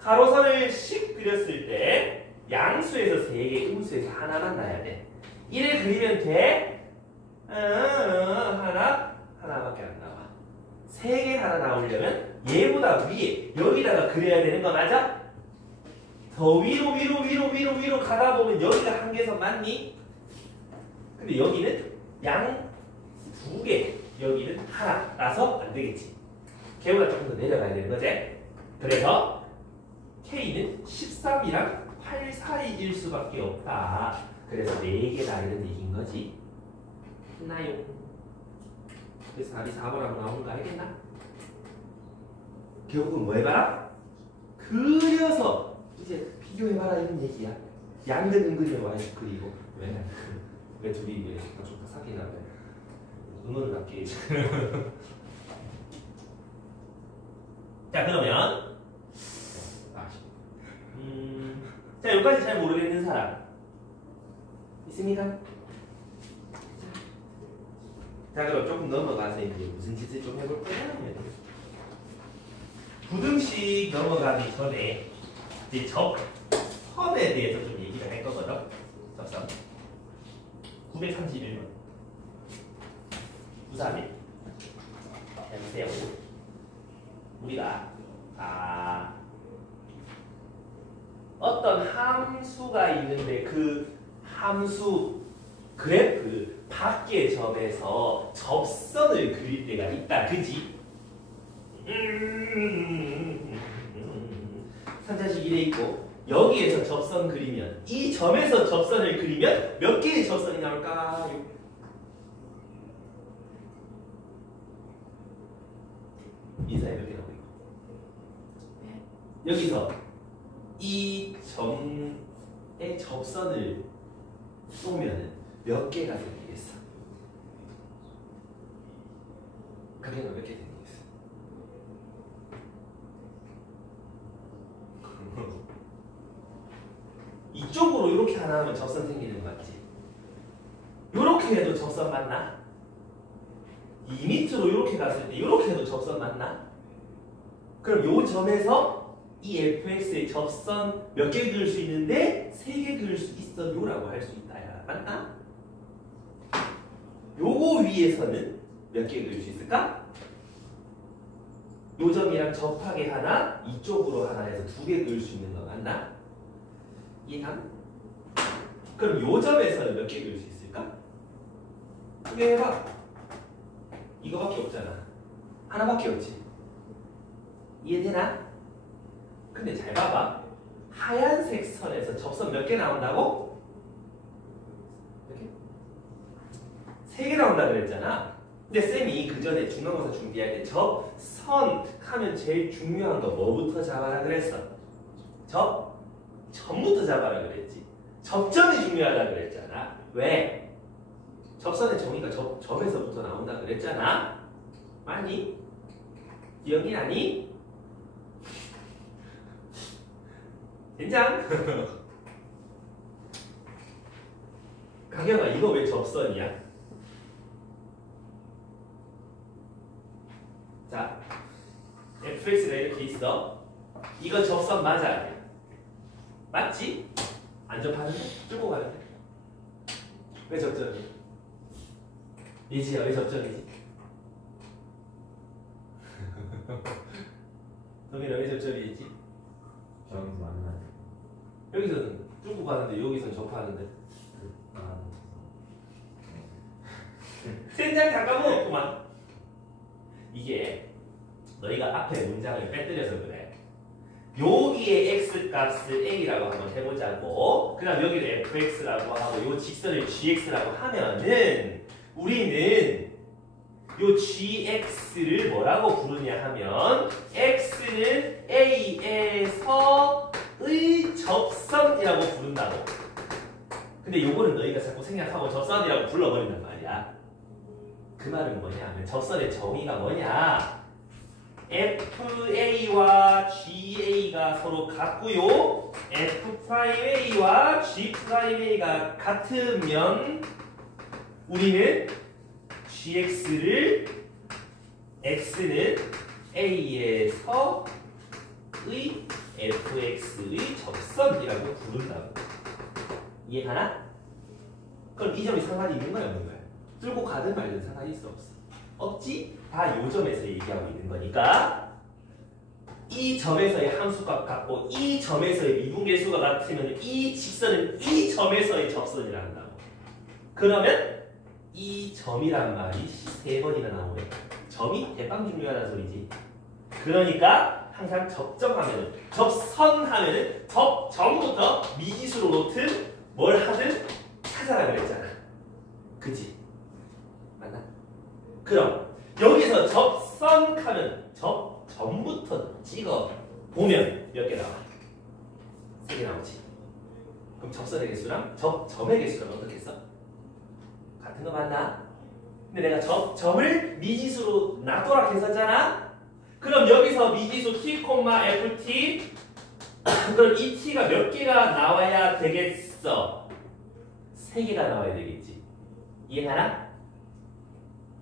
가로선을 씩 그렸을 때 양수에서 3개 음수에서 하나만 나야 돼. 1을 그리면 돼? 하나밖에 안 나와. 3개 하나 나오려면 얘보다 위에 여기다가 그려야 되는 거 맞아? 더 위로 가다 보면 여기가 한계선 맞니? 근데 여기는 양 2개 여기는 하나라서 안 되겠지. 걔보다 조금 더 내려가야 되는 거지. 그래서 K는 13이랑 8 사이일 수밖에 없다. 그래서 4개다 이런 얘기인 거지. 했나요? 그래서 답이 4번하고 나오는 거 알겠나? 결국은 뭐 해봐라? 그려서 이제 비교해봐라 이런 얘기야. 양근 은근히 와야지 그리고 왜 둘이 왜 좋다 사귀나 왜 응원을 할게. 자 그러면 자 여기까지 잘 모르겠는 사람 있습니까? 자 그럼 조금 넘어가서 이제 무슨 짓을 좀 해볼 거냐면 부등식 넘어가기 전에 이제 접선에 대해서 좀 얘기를 할 거거든. 접선 931번 931 해보세요. 우리가 어떤 함수가 있는데 그 함수 그래프 밖의 점에서 접선을 그릴 때가 있다. 그지? 3자식 1에 있고 여기에서 접선 그리면 이 점에서 접선을 그리면 몇 개의 접선이 나올까요? 인사에 몇 개 나오고 여기서 이 점에 접선을 쏘면 몇 개가 생기겠어? 가격은 몇 개 생기겠어? 이쪽으로 이렇게 하나 하면 접선 생기는 거 맞지? 이렇게 해도 접선 맞나? 이 밑으로 이렇게 갔을 때 이렇게 해도 접선 맞나? 그럼 요 점에서 이 fx의 접선 몇 개 그을 수 있는데 3개 그을 수 있어요 라고 할 수 있다. 야 맞나? 요거 위에서는 몇 개 그을 수 있을까? 요 점이랑 접하게 하나, 이쪽으로 하나 해서 2개 그을 수 있는 거 맞나? 이해감? 그럼 요 점에서는 몇 개 그을 수 있을까? 크게 해봐. 이거밖에 없잖아. 하나밖에 없지. 이해되나? 근데 잘 봐봐. 하얀색 선에서 접선 몇 개 나온다고? 몇 개? 3개 나온다 그랬잖아. 근데 쌤이 그 전에 중간고사 준비할 때 접선 하면 제일 중요한 거 뭐부터 잡아라 그랬어? 점부터 잡아라 그랬지. 접점이 중요하다 그랬잖아. 왜? 접선의 정의가 점에서부터 나온다 그랬잖아. 맞니? 기억이 나니? 된장? 강영아 이거 왜 접선이야? 자, fx가 이렇게 있어. 이거 접선 맞아. 맞지? 안 접하는데? 뚫고 가는데? 왜 접점이야? 예지야 왜 접점이지? 동민아 왜 접점이지? 저기서 만나요. 여기서는 뚫고 가는데 여기서는 접하는데 센장 다 까먹었구만. 이게 너희가 앞에 문장을 빼뜨려서 그래. 여기에 x값을 a라고 한번 해보자고. 그 다음 여기를 fx라고 하고 요 직선을 gx라고 하면은 우리는 요 gx를 뭐라고 부르냐 하면 x는 a에서의 접선이라고 부른다고. 근데 요거는 너희가 자꾸 생략하고 접선이라고 불러버린단 말이야. 그 말은 뭐냐 하면 접선의 정의가 뭐냐, FA와 GA가 서로 같고요. F'A와 G'A가 같으면 우리는 GX를 X는 A에서의 FX의 접선이라고 부른다고. 이해하나? 그럼 이 점이 상관이 있는 거야 없는 거야? 뚫고 가든 말든 상관이 있어 없어? 없지? 다 요 점에서 얘기하고 있는 거니까 이 점에서의 함수값 같고 이 점에서의 미분계수가 같으면 이 직선은 이 점에서의 접선이라 한다고. 그러면 이 점이란 말이 3번이나 나오네. 점이 대빵 중요하다는 소리지. 그러니까 항상 접점하면은 접선하면은 점부터 미지수로 놓든 뭘 하든 찾아라 그랬잖아. 그치? 맞나? 그럼 여기서 접선하면 점부터 찍어 보면 몇 개 나와? 3개 나오지. 그럼 접선의 개수랑 점의 개수랑 어떻게 써? 같은 거 맞나? 근데 내가 점을 미지수로 놔둬라 했었잖아? 그럼 여기서 미지수 t, ft 그럼 이 t가 몇 개가 나와야 되겠어? 3개가 나와야 되겠지. 이해하나?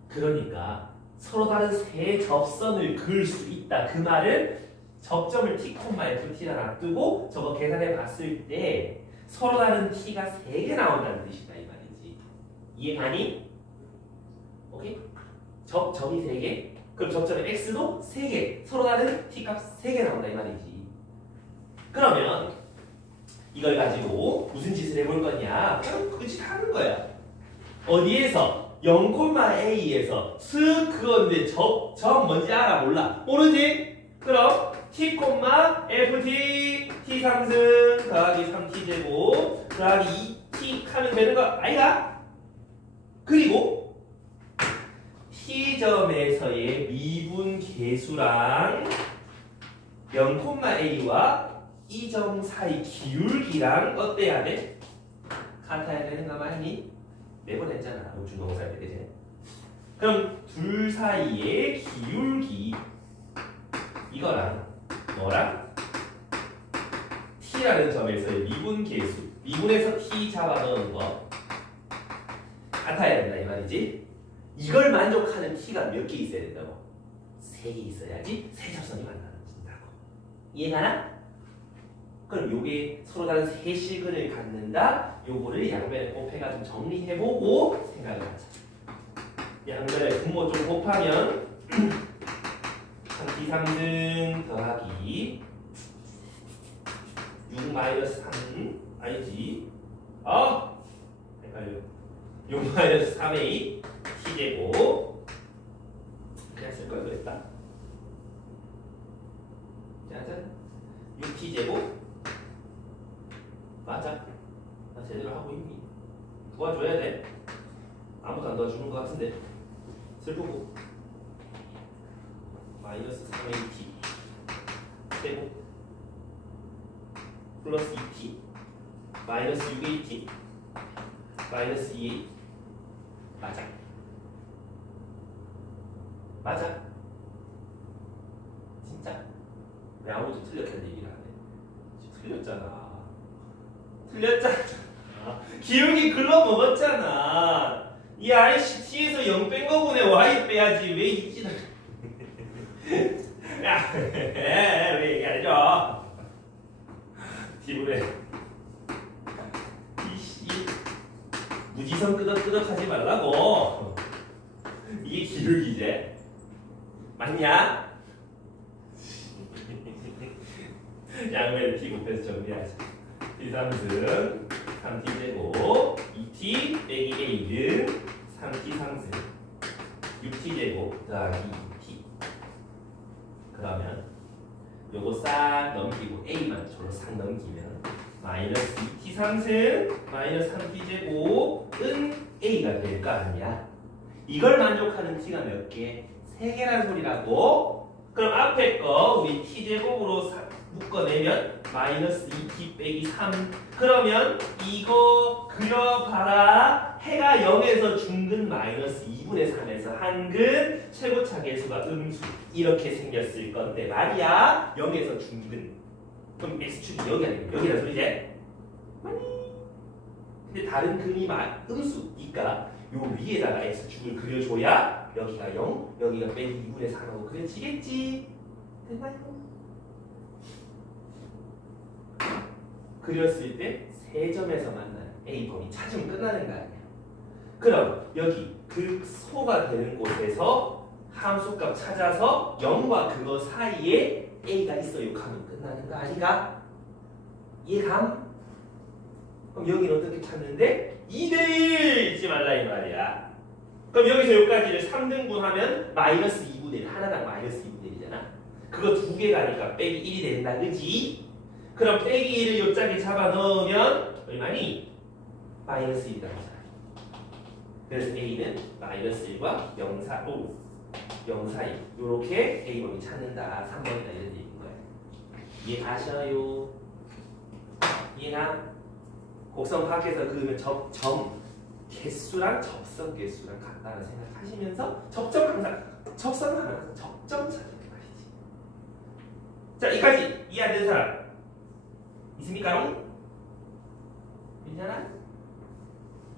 그러니까 서로 다른 세 접선을 그을 수 있다. 그 말은 접점을 t, ft라 놔두고 저거 계산해 봤을 때 서로 다른 t가 3개 나온다는 뜻이다 이 말이지. 이해가니? 오케이? 점이 3개, 그럼 접점의 x도 3개, 서로 다른 t값 3개 나온다 이 말이지. 그러면 이걸 가지고 무슨 짓을 해볼 거냐? 그냥 그 짓 하는 거야. 어디에서? 0,a에서 슥 그건데 점 뭔지 알아? 몰라? 모르지? 그럼 t, ft t 상승 더하기 3t 제곱 더하기 2t 하면 되는 거 아이가? 그리고 t점에서의 미분 계수랑 0,a와 이 점 사이 기울기랑 어때야 돼? 같아야 되는 거 맞니? 매번 했잖아. 준동사 때 그지? 그럼 둘 사이의 기울기 이거랑 뭐랑? t라는 점에서의 미분 계수 미분에서 t 잡아 넣은 거 같아야 된다 이 말이지? 이걸 만족하는 t가 몇 개 있어야 된다고? 3개 있어야지 세 접선이 만나진다고. 이해가나? 그럼 요게 서로 다른 세 시근을 갖는다. 요거를 양변에 곱해가지고 정리해보고 생각을 하자. 양변에 분모 좀 곱하면 3t 상승 더하기 6-3 아니지? 헷갈려. 6-3a t제곱 그냥 쓸걸 그랬다. 짜잔 6t제곱 맞아. 나 제대로 하고 있니? 도와줘야 돼. 아무도 안 도와주는 것 같은데. 슬프고. -3at 제곱 플러스 2t -6at -2a 맞아. 맞아. 진짜? 왜 아무도 틀렸다는 얘기를 안 해? 틀렸잖아. 틀렸잖아. 기울기 글러 먹었잖아. 이 아이씨 t에서 0 뺀 거분에 y 빼야지. 왜 있지? 야, 왜 얘기 안 해줘? 디브레. 이씨 무지성 끄덕끄덕 하지 말라고. 이게 기울기제. 맞냐? 양면을 t 곱해서 정리하자. t 상승 3t 제곱 2t 빼기 a는 3t 상승 6t 제곱 더하기 2t. 그러면 요거 싹 넘기고 a만 저로 싹 넘기면 마이너스 2t 상승 마이너스 3t 제곱은 a가 될 거 아니야. 이걸 만족하는 t가 몇 개? 3개란 소리라고. 그럼 앞에 거 우리 t 제곱으로 묶어내면 마이너스 2t 빼기 3. 그러면 이거 그려봐라. 해가 0에서 중근 마이너스 2분의 3에서 한근 최고차 계수가 음수 이렇게 생겼을 건데 말이야. 0에서 중근. 그럼 x축이 여기 아니고 여기란 소리지? 아니. 근데 다른 근이 음수니까 요 위에다가 x축을 그려줘야 여기가 0, 여기가 빼기 2분의 3하고 그려지겠지? 됐나요? 그렸을 때 세 점에서 만나는 A범위 찾으면 끝나는 거 아니야. 그럼 여기 극소가 되는 곳에서 함수값 찾아서 0과 그거 사이에 A가 있어요 하면 끝나는 거 아니가? 이해감? 그럼 여기는 어떻게 찾는데? 2대1 잊지 말라 이 말이야. 그럼 여기서 여기까지를 3등분 하면 마이너스 2분의 1 하나당 마이너스 2분의 1이잖아. 그거 두 개 가니까 빼기 1이 된다 그지? 그럼 빼기 1을 요짝에 잡아 넣으면 얼마니? 마이너스 1이다. 그래서 A는 마이너스 1과 0, 4, 5, 0 사이 요렇게 A범위 찾는다. 3번이다 이런 얘기인 거야. 이해가셔요? 이해나? 곡선 밖에서 그으면 점 개수랑 접선 개수랑 같다는 생각하시면서 접점 항상 접선은 항상 접점 찾는 말이지. 자, 이까지 이해 안 되는 사람 있습니까? 괜찮아?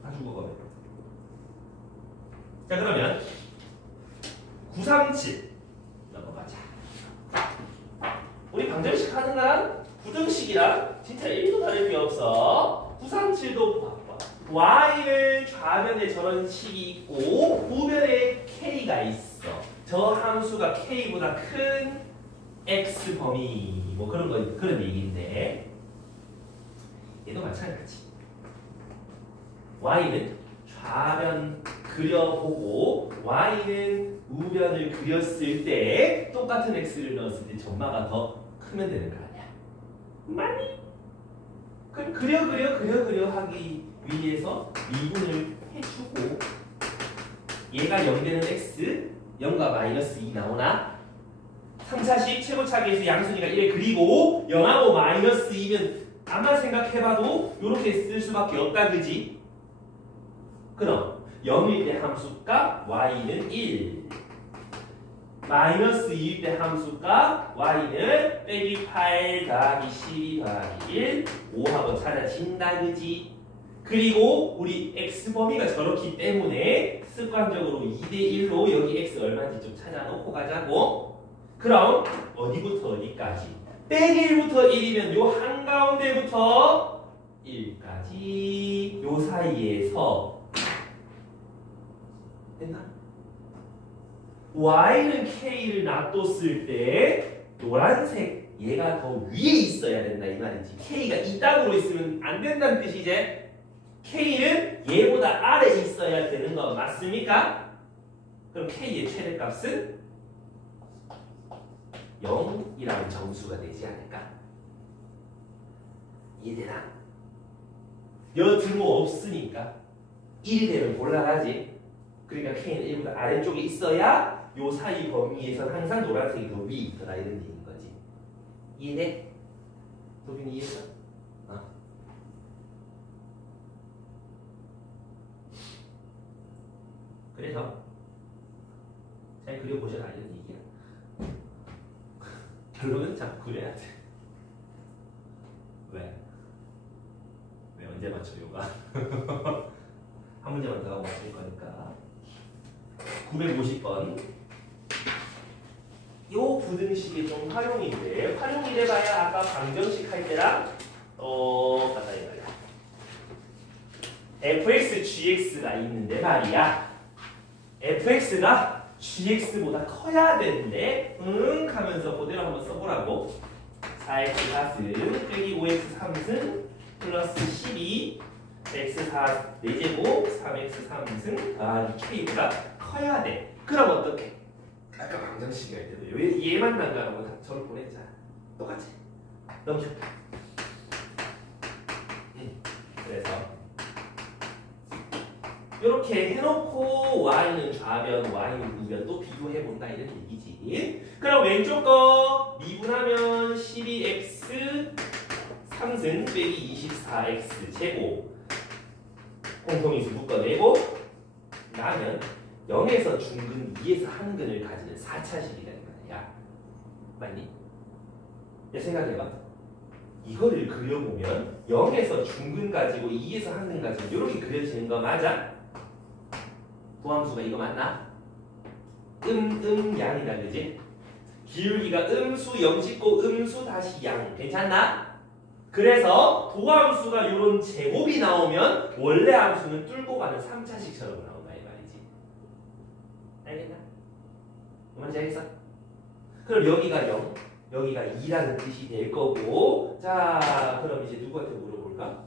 다 죽어가면. 자, 그러면 937 넘어가자. 우리 방정식 하는 거랑 부등식이랑 진짜 1도 다를 게 없어. 937도 봐봐. y를 좌변에 저런 식이 있고 우변에 k가 있어. 저 함수가 k보다 큰 x 범위 뭐 그런 얘기인데 얘도 마찬가지. y는 좌변 그려보고 y는 우변을 그렸을 때 똑같은 x를 넣었을 때 점마가 더 크면 되는 거 아니야? 많이? 그럼 그려 하기 위해서 미분을 해주고 얘가 0 되는 x 0과 마이너스 2 나오나 3차식 최고차기에서 양순이가 1을 그리고 0하고 마이너스 2면 아마 생각해봐도 이렇게 쓸 수밖에 없다 그지? 그럼 0일 때 함수값 y는 1 마이너스 2일 때 함수값 y는 빼기 8 더하기 12 더하기 1 5하고 찾아진다 그지? 그리고 우리 x 범위가 저렇기 때문에 습관적으로 2대1로 여기 x 얼마인지 좀 찾아놓고 가자고. 그럼 어디부터 어디까지? 빼기 1부터 1이면 요 한가운데부터 1까지 요 사이에서 됐나? y는 k를 놔뒀을 때 노란색 얘가 더 위에 있어야 된다 이 말이지. k가 이 땅으로 있으면 안 된다는 뜻이지. k는 얘보다 아래에 있어야 되는 거 맞습니까? 그럼 k의 최대값은 0이라는 정수가 되지 않을까? 이해되나? 여 등호 없으니까 1이 되면 곤란하지. 그러니까 k는 1보다 아래쪽에 있어야 요 사이 범위에선 항상 노란색이 더 위에 있더라 이런 얘기인 거지. 이해돼? 도빈이 이해했어? 그래서 잘 그려보셔라 이런 얘기야. 결론은 자꾸 그려야 돼. 왜? 왜 언제 맞춰 요가? 한 문제만 더 하고 맞출 거니까. 950번. 요 부등식이 좀 활용인데 활용이래봐야 아까 방정식 할 때랑 같다 이거야. fx, gx가 있는데 말이야. fx가 gx보다 커야 되는데 하면서 그대로 한번 써보라고. 4x 4승 빼기 5x 3승 플러스 12 x4 4제곱 3x 3승 더하기 k보다 커야 돼. 그럼 어떻게? 아까 방정식이 할 때도 얘만 난가라고 다 저를 보냈잖아. 똑같이 넘겨. 그래서 이렇게 해놓고 y는 좌변, y는 우변 또 비교해본다 이런 얘기지. 그럼 왼쪽 거 미분하면 12x 3승 빼기 24x 제곱 공통인수 묶어내고 나면 0에서 중근 2에서 한근을 가지는 4차식이라는 거야. 맞니? 내 생각해봐. 이거를 그려보면 0에서 중근 가지고 2에서 한근 가지고 이렇게 그려지는 거 맞아? 도함수가 이거 맞나? 양이다 그지? 기울기가 음수 0 찍고 음수 다시 양 괜찮나? 그래서 도함수가 이런 제곱이 나오면 원래 함수는 뚫고 가는 3차식처럼 나온다 이 말이지. 알겠나? 뭔지 알겠어? 그럼 여기가 0 여기가 2라는 뜻이 될 거고. 자 그럼 이제 누구한테 물어볼까?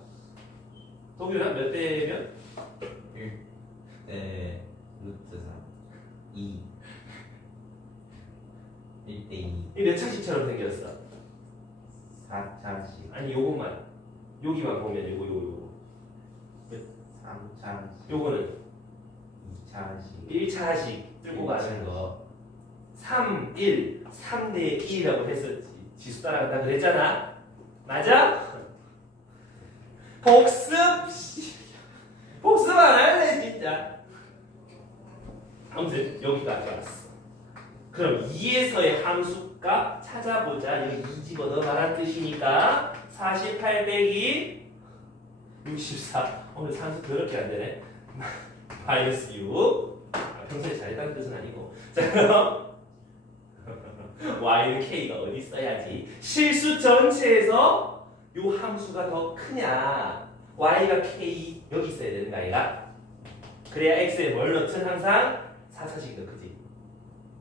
도균아 몇 대면? 1 네 루트 3 2 1대 2 이 몇 차식처럼 생겼어? 4차식 아니 요것만 여기만 보면 요거 3차식 요거는 2차식 1차식 뚫고 가는 거 3, 1, 3대 1이라고 했었지. 지수 따라간다 그랬잖아. 맞아? 복습 복습 안 할래 진짜. 아무튼 여기까지 왔어. 그럼 2에서의 함수값 찾아보자. 여기 2 집어넣어가란 뜻이니까 48 빼기 64. 오늘 산수 더럽게 안 되네. 마이너스 6. 평소에 잘했다는 뜻은 아니고. 자 그럼 y는 k가 어디 있어야지? 실수 전체에서 요 함수가 더 크냐? y가 k 여기 있어야 되는 거 아이가? 그래야 x에 뭘 넣든 항상 4차식이 더 크지.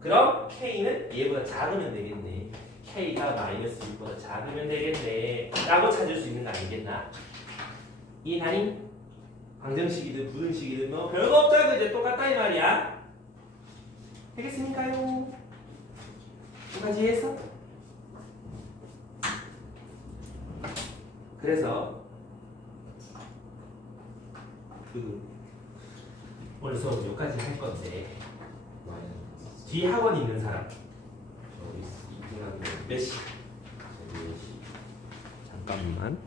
그럼 K는 얘보다 작으면 되겠네. K가 마이너스 6보다 작으면 되겠네 라고 찾을 수 있는 거 아니겠나? 이해하니? 방정식이든 부등식이든 뭐 별거 없다고 이제 똑같다 이 말이야. 되겠습니까요? 여기까지 이해했어? 그래서 오늘 수업 여기까지 할 건데 뒤에 학원 있는 사람 저 있긴 한데 몇 시? 저 4시 잠깐만.